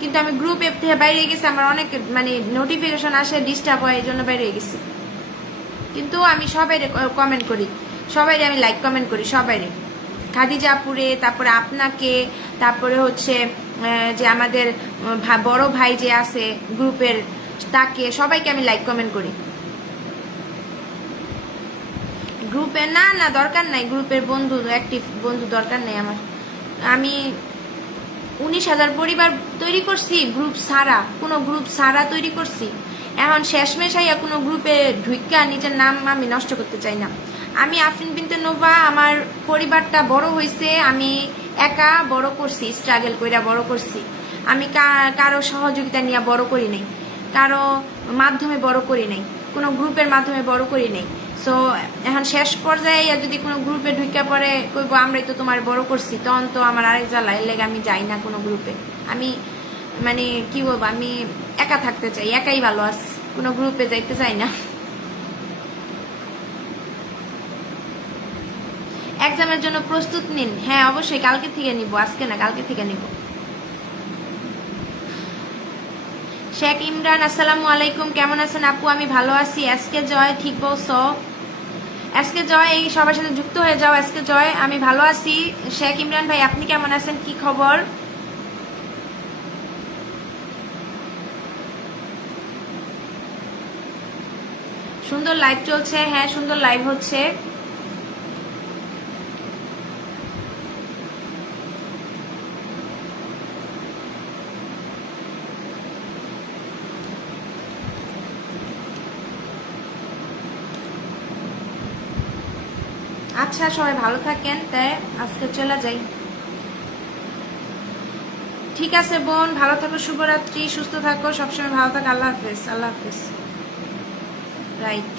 কিন্তু আমি গ্রুপ অ্যাপ থেকে বাইরে গেছি, আমার অনেক মানে নোটিফিকেশন আসে, ডিস্টার্ব হয়, এই জন্য বাইরে গেছি। কিন্তু আমি সবাই কমেন্ট করি, সবাই আমি লাইক কমেন্ট করি, সবাই। খাদিজাপুরে, তারপরে আপনাকে, তারপরে হচ্ছে যে আমাদের বড় ভাই যে আছে গ্রুপের, তাকে, সবাইকে আমি লাইক কমেন্ট করি। গ্রুপে না দরকার নাই, গ্রুপের বন্ধু, অ্যাক্টিভ বন্ধু দরকার নেই আমার। আমি 19,000 পরিবার তৈরি করছি গ্রুপ ছাড়া, কোনো গ্রুপ ছাড়া তৈরি করছি। এখন শেষমেশ আইয়া কোনো গ্রুপে ঢুইকা নিজের নাম আমি নষ্ট করতে চাই না। আমি আফরিন বিনতে নোভা, আমার পরিবারটা বড় হয়েছে, আমি একা বড় করছি, স্ট্রাগল কইরা বড় করছি। আমি কারো সহযোগিতা নিয়ে বড় করি নাই, কারো মাধ্যমে বড় করি নাই, কোনো গ্রুপের মাধ্যমে বড় করি নাই। সো এখন শেষ পর্যায়ে যদি কোনো গ্রুপে ঢুকা পড়ে কইব আমরাই তো তোমার বড় করছি, তখন তো আমার আরেক জ্বালা, এর লেগে আমি যাই না কোনো গ্রুপে। আমি মানে কি বলবো, আমি একা থাকতে চাই, একাই ভালো আছে, কোনো গ্রুপে যাইতে চাই না। এক্সামের জন্য প্রস্তুত নিন। হ্যাঁ অবশ্যই, কালকে থেকে নিব, আজকে না, কালকে থেকে নিব। শেখ ইমরান, আসসালামু আলাইকুম, কেমন আছেন আপু? আমি ভালো আছি। এসকে জয়, ঠিক বলছো, এসকে জয়, এই সবার সাথে যুক্ত হয়ে যাও। এসকে জয়, আমি ভালো আছি। শেখ ইমরান ভাই, আপনি কেমন আছেন, কি খবর? সুন্দর লাইভ চলছে। হ্যাঁ সুন্দর লাইভ হচ্ছে। আচ্ছা সবাই ভালো থাকেন, তাই আজকে চলে যাই। ঠিক আছে বোন, ভালো থাকো, শুভরাত্রি, সুস্থ থাকো, সবসময় ভালো থাকো। আল্লাহ হাফেজ, আল্লাহ হাফেজ। রাইট।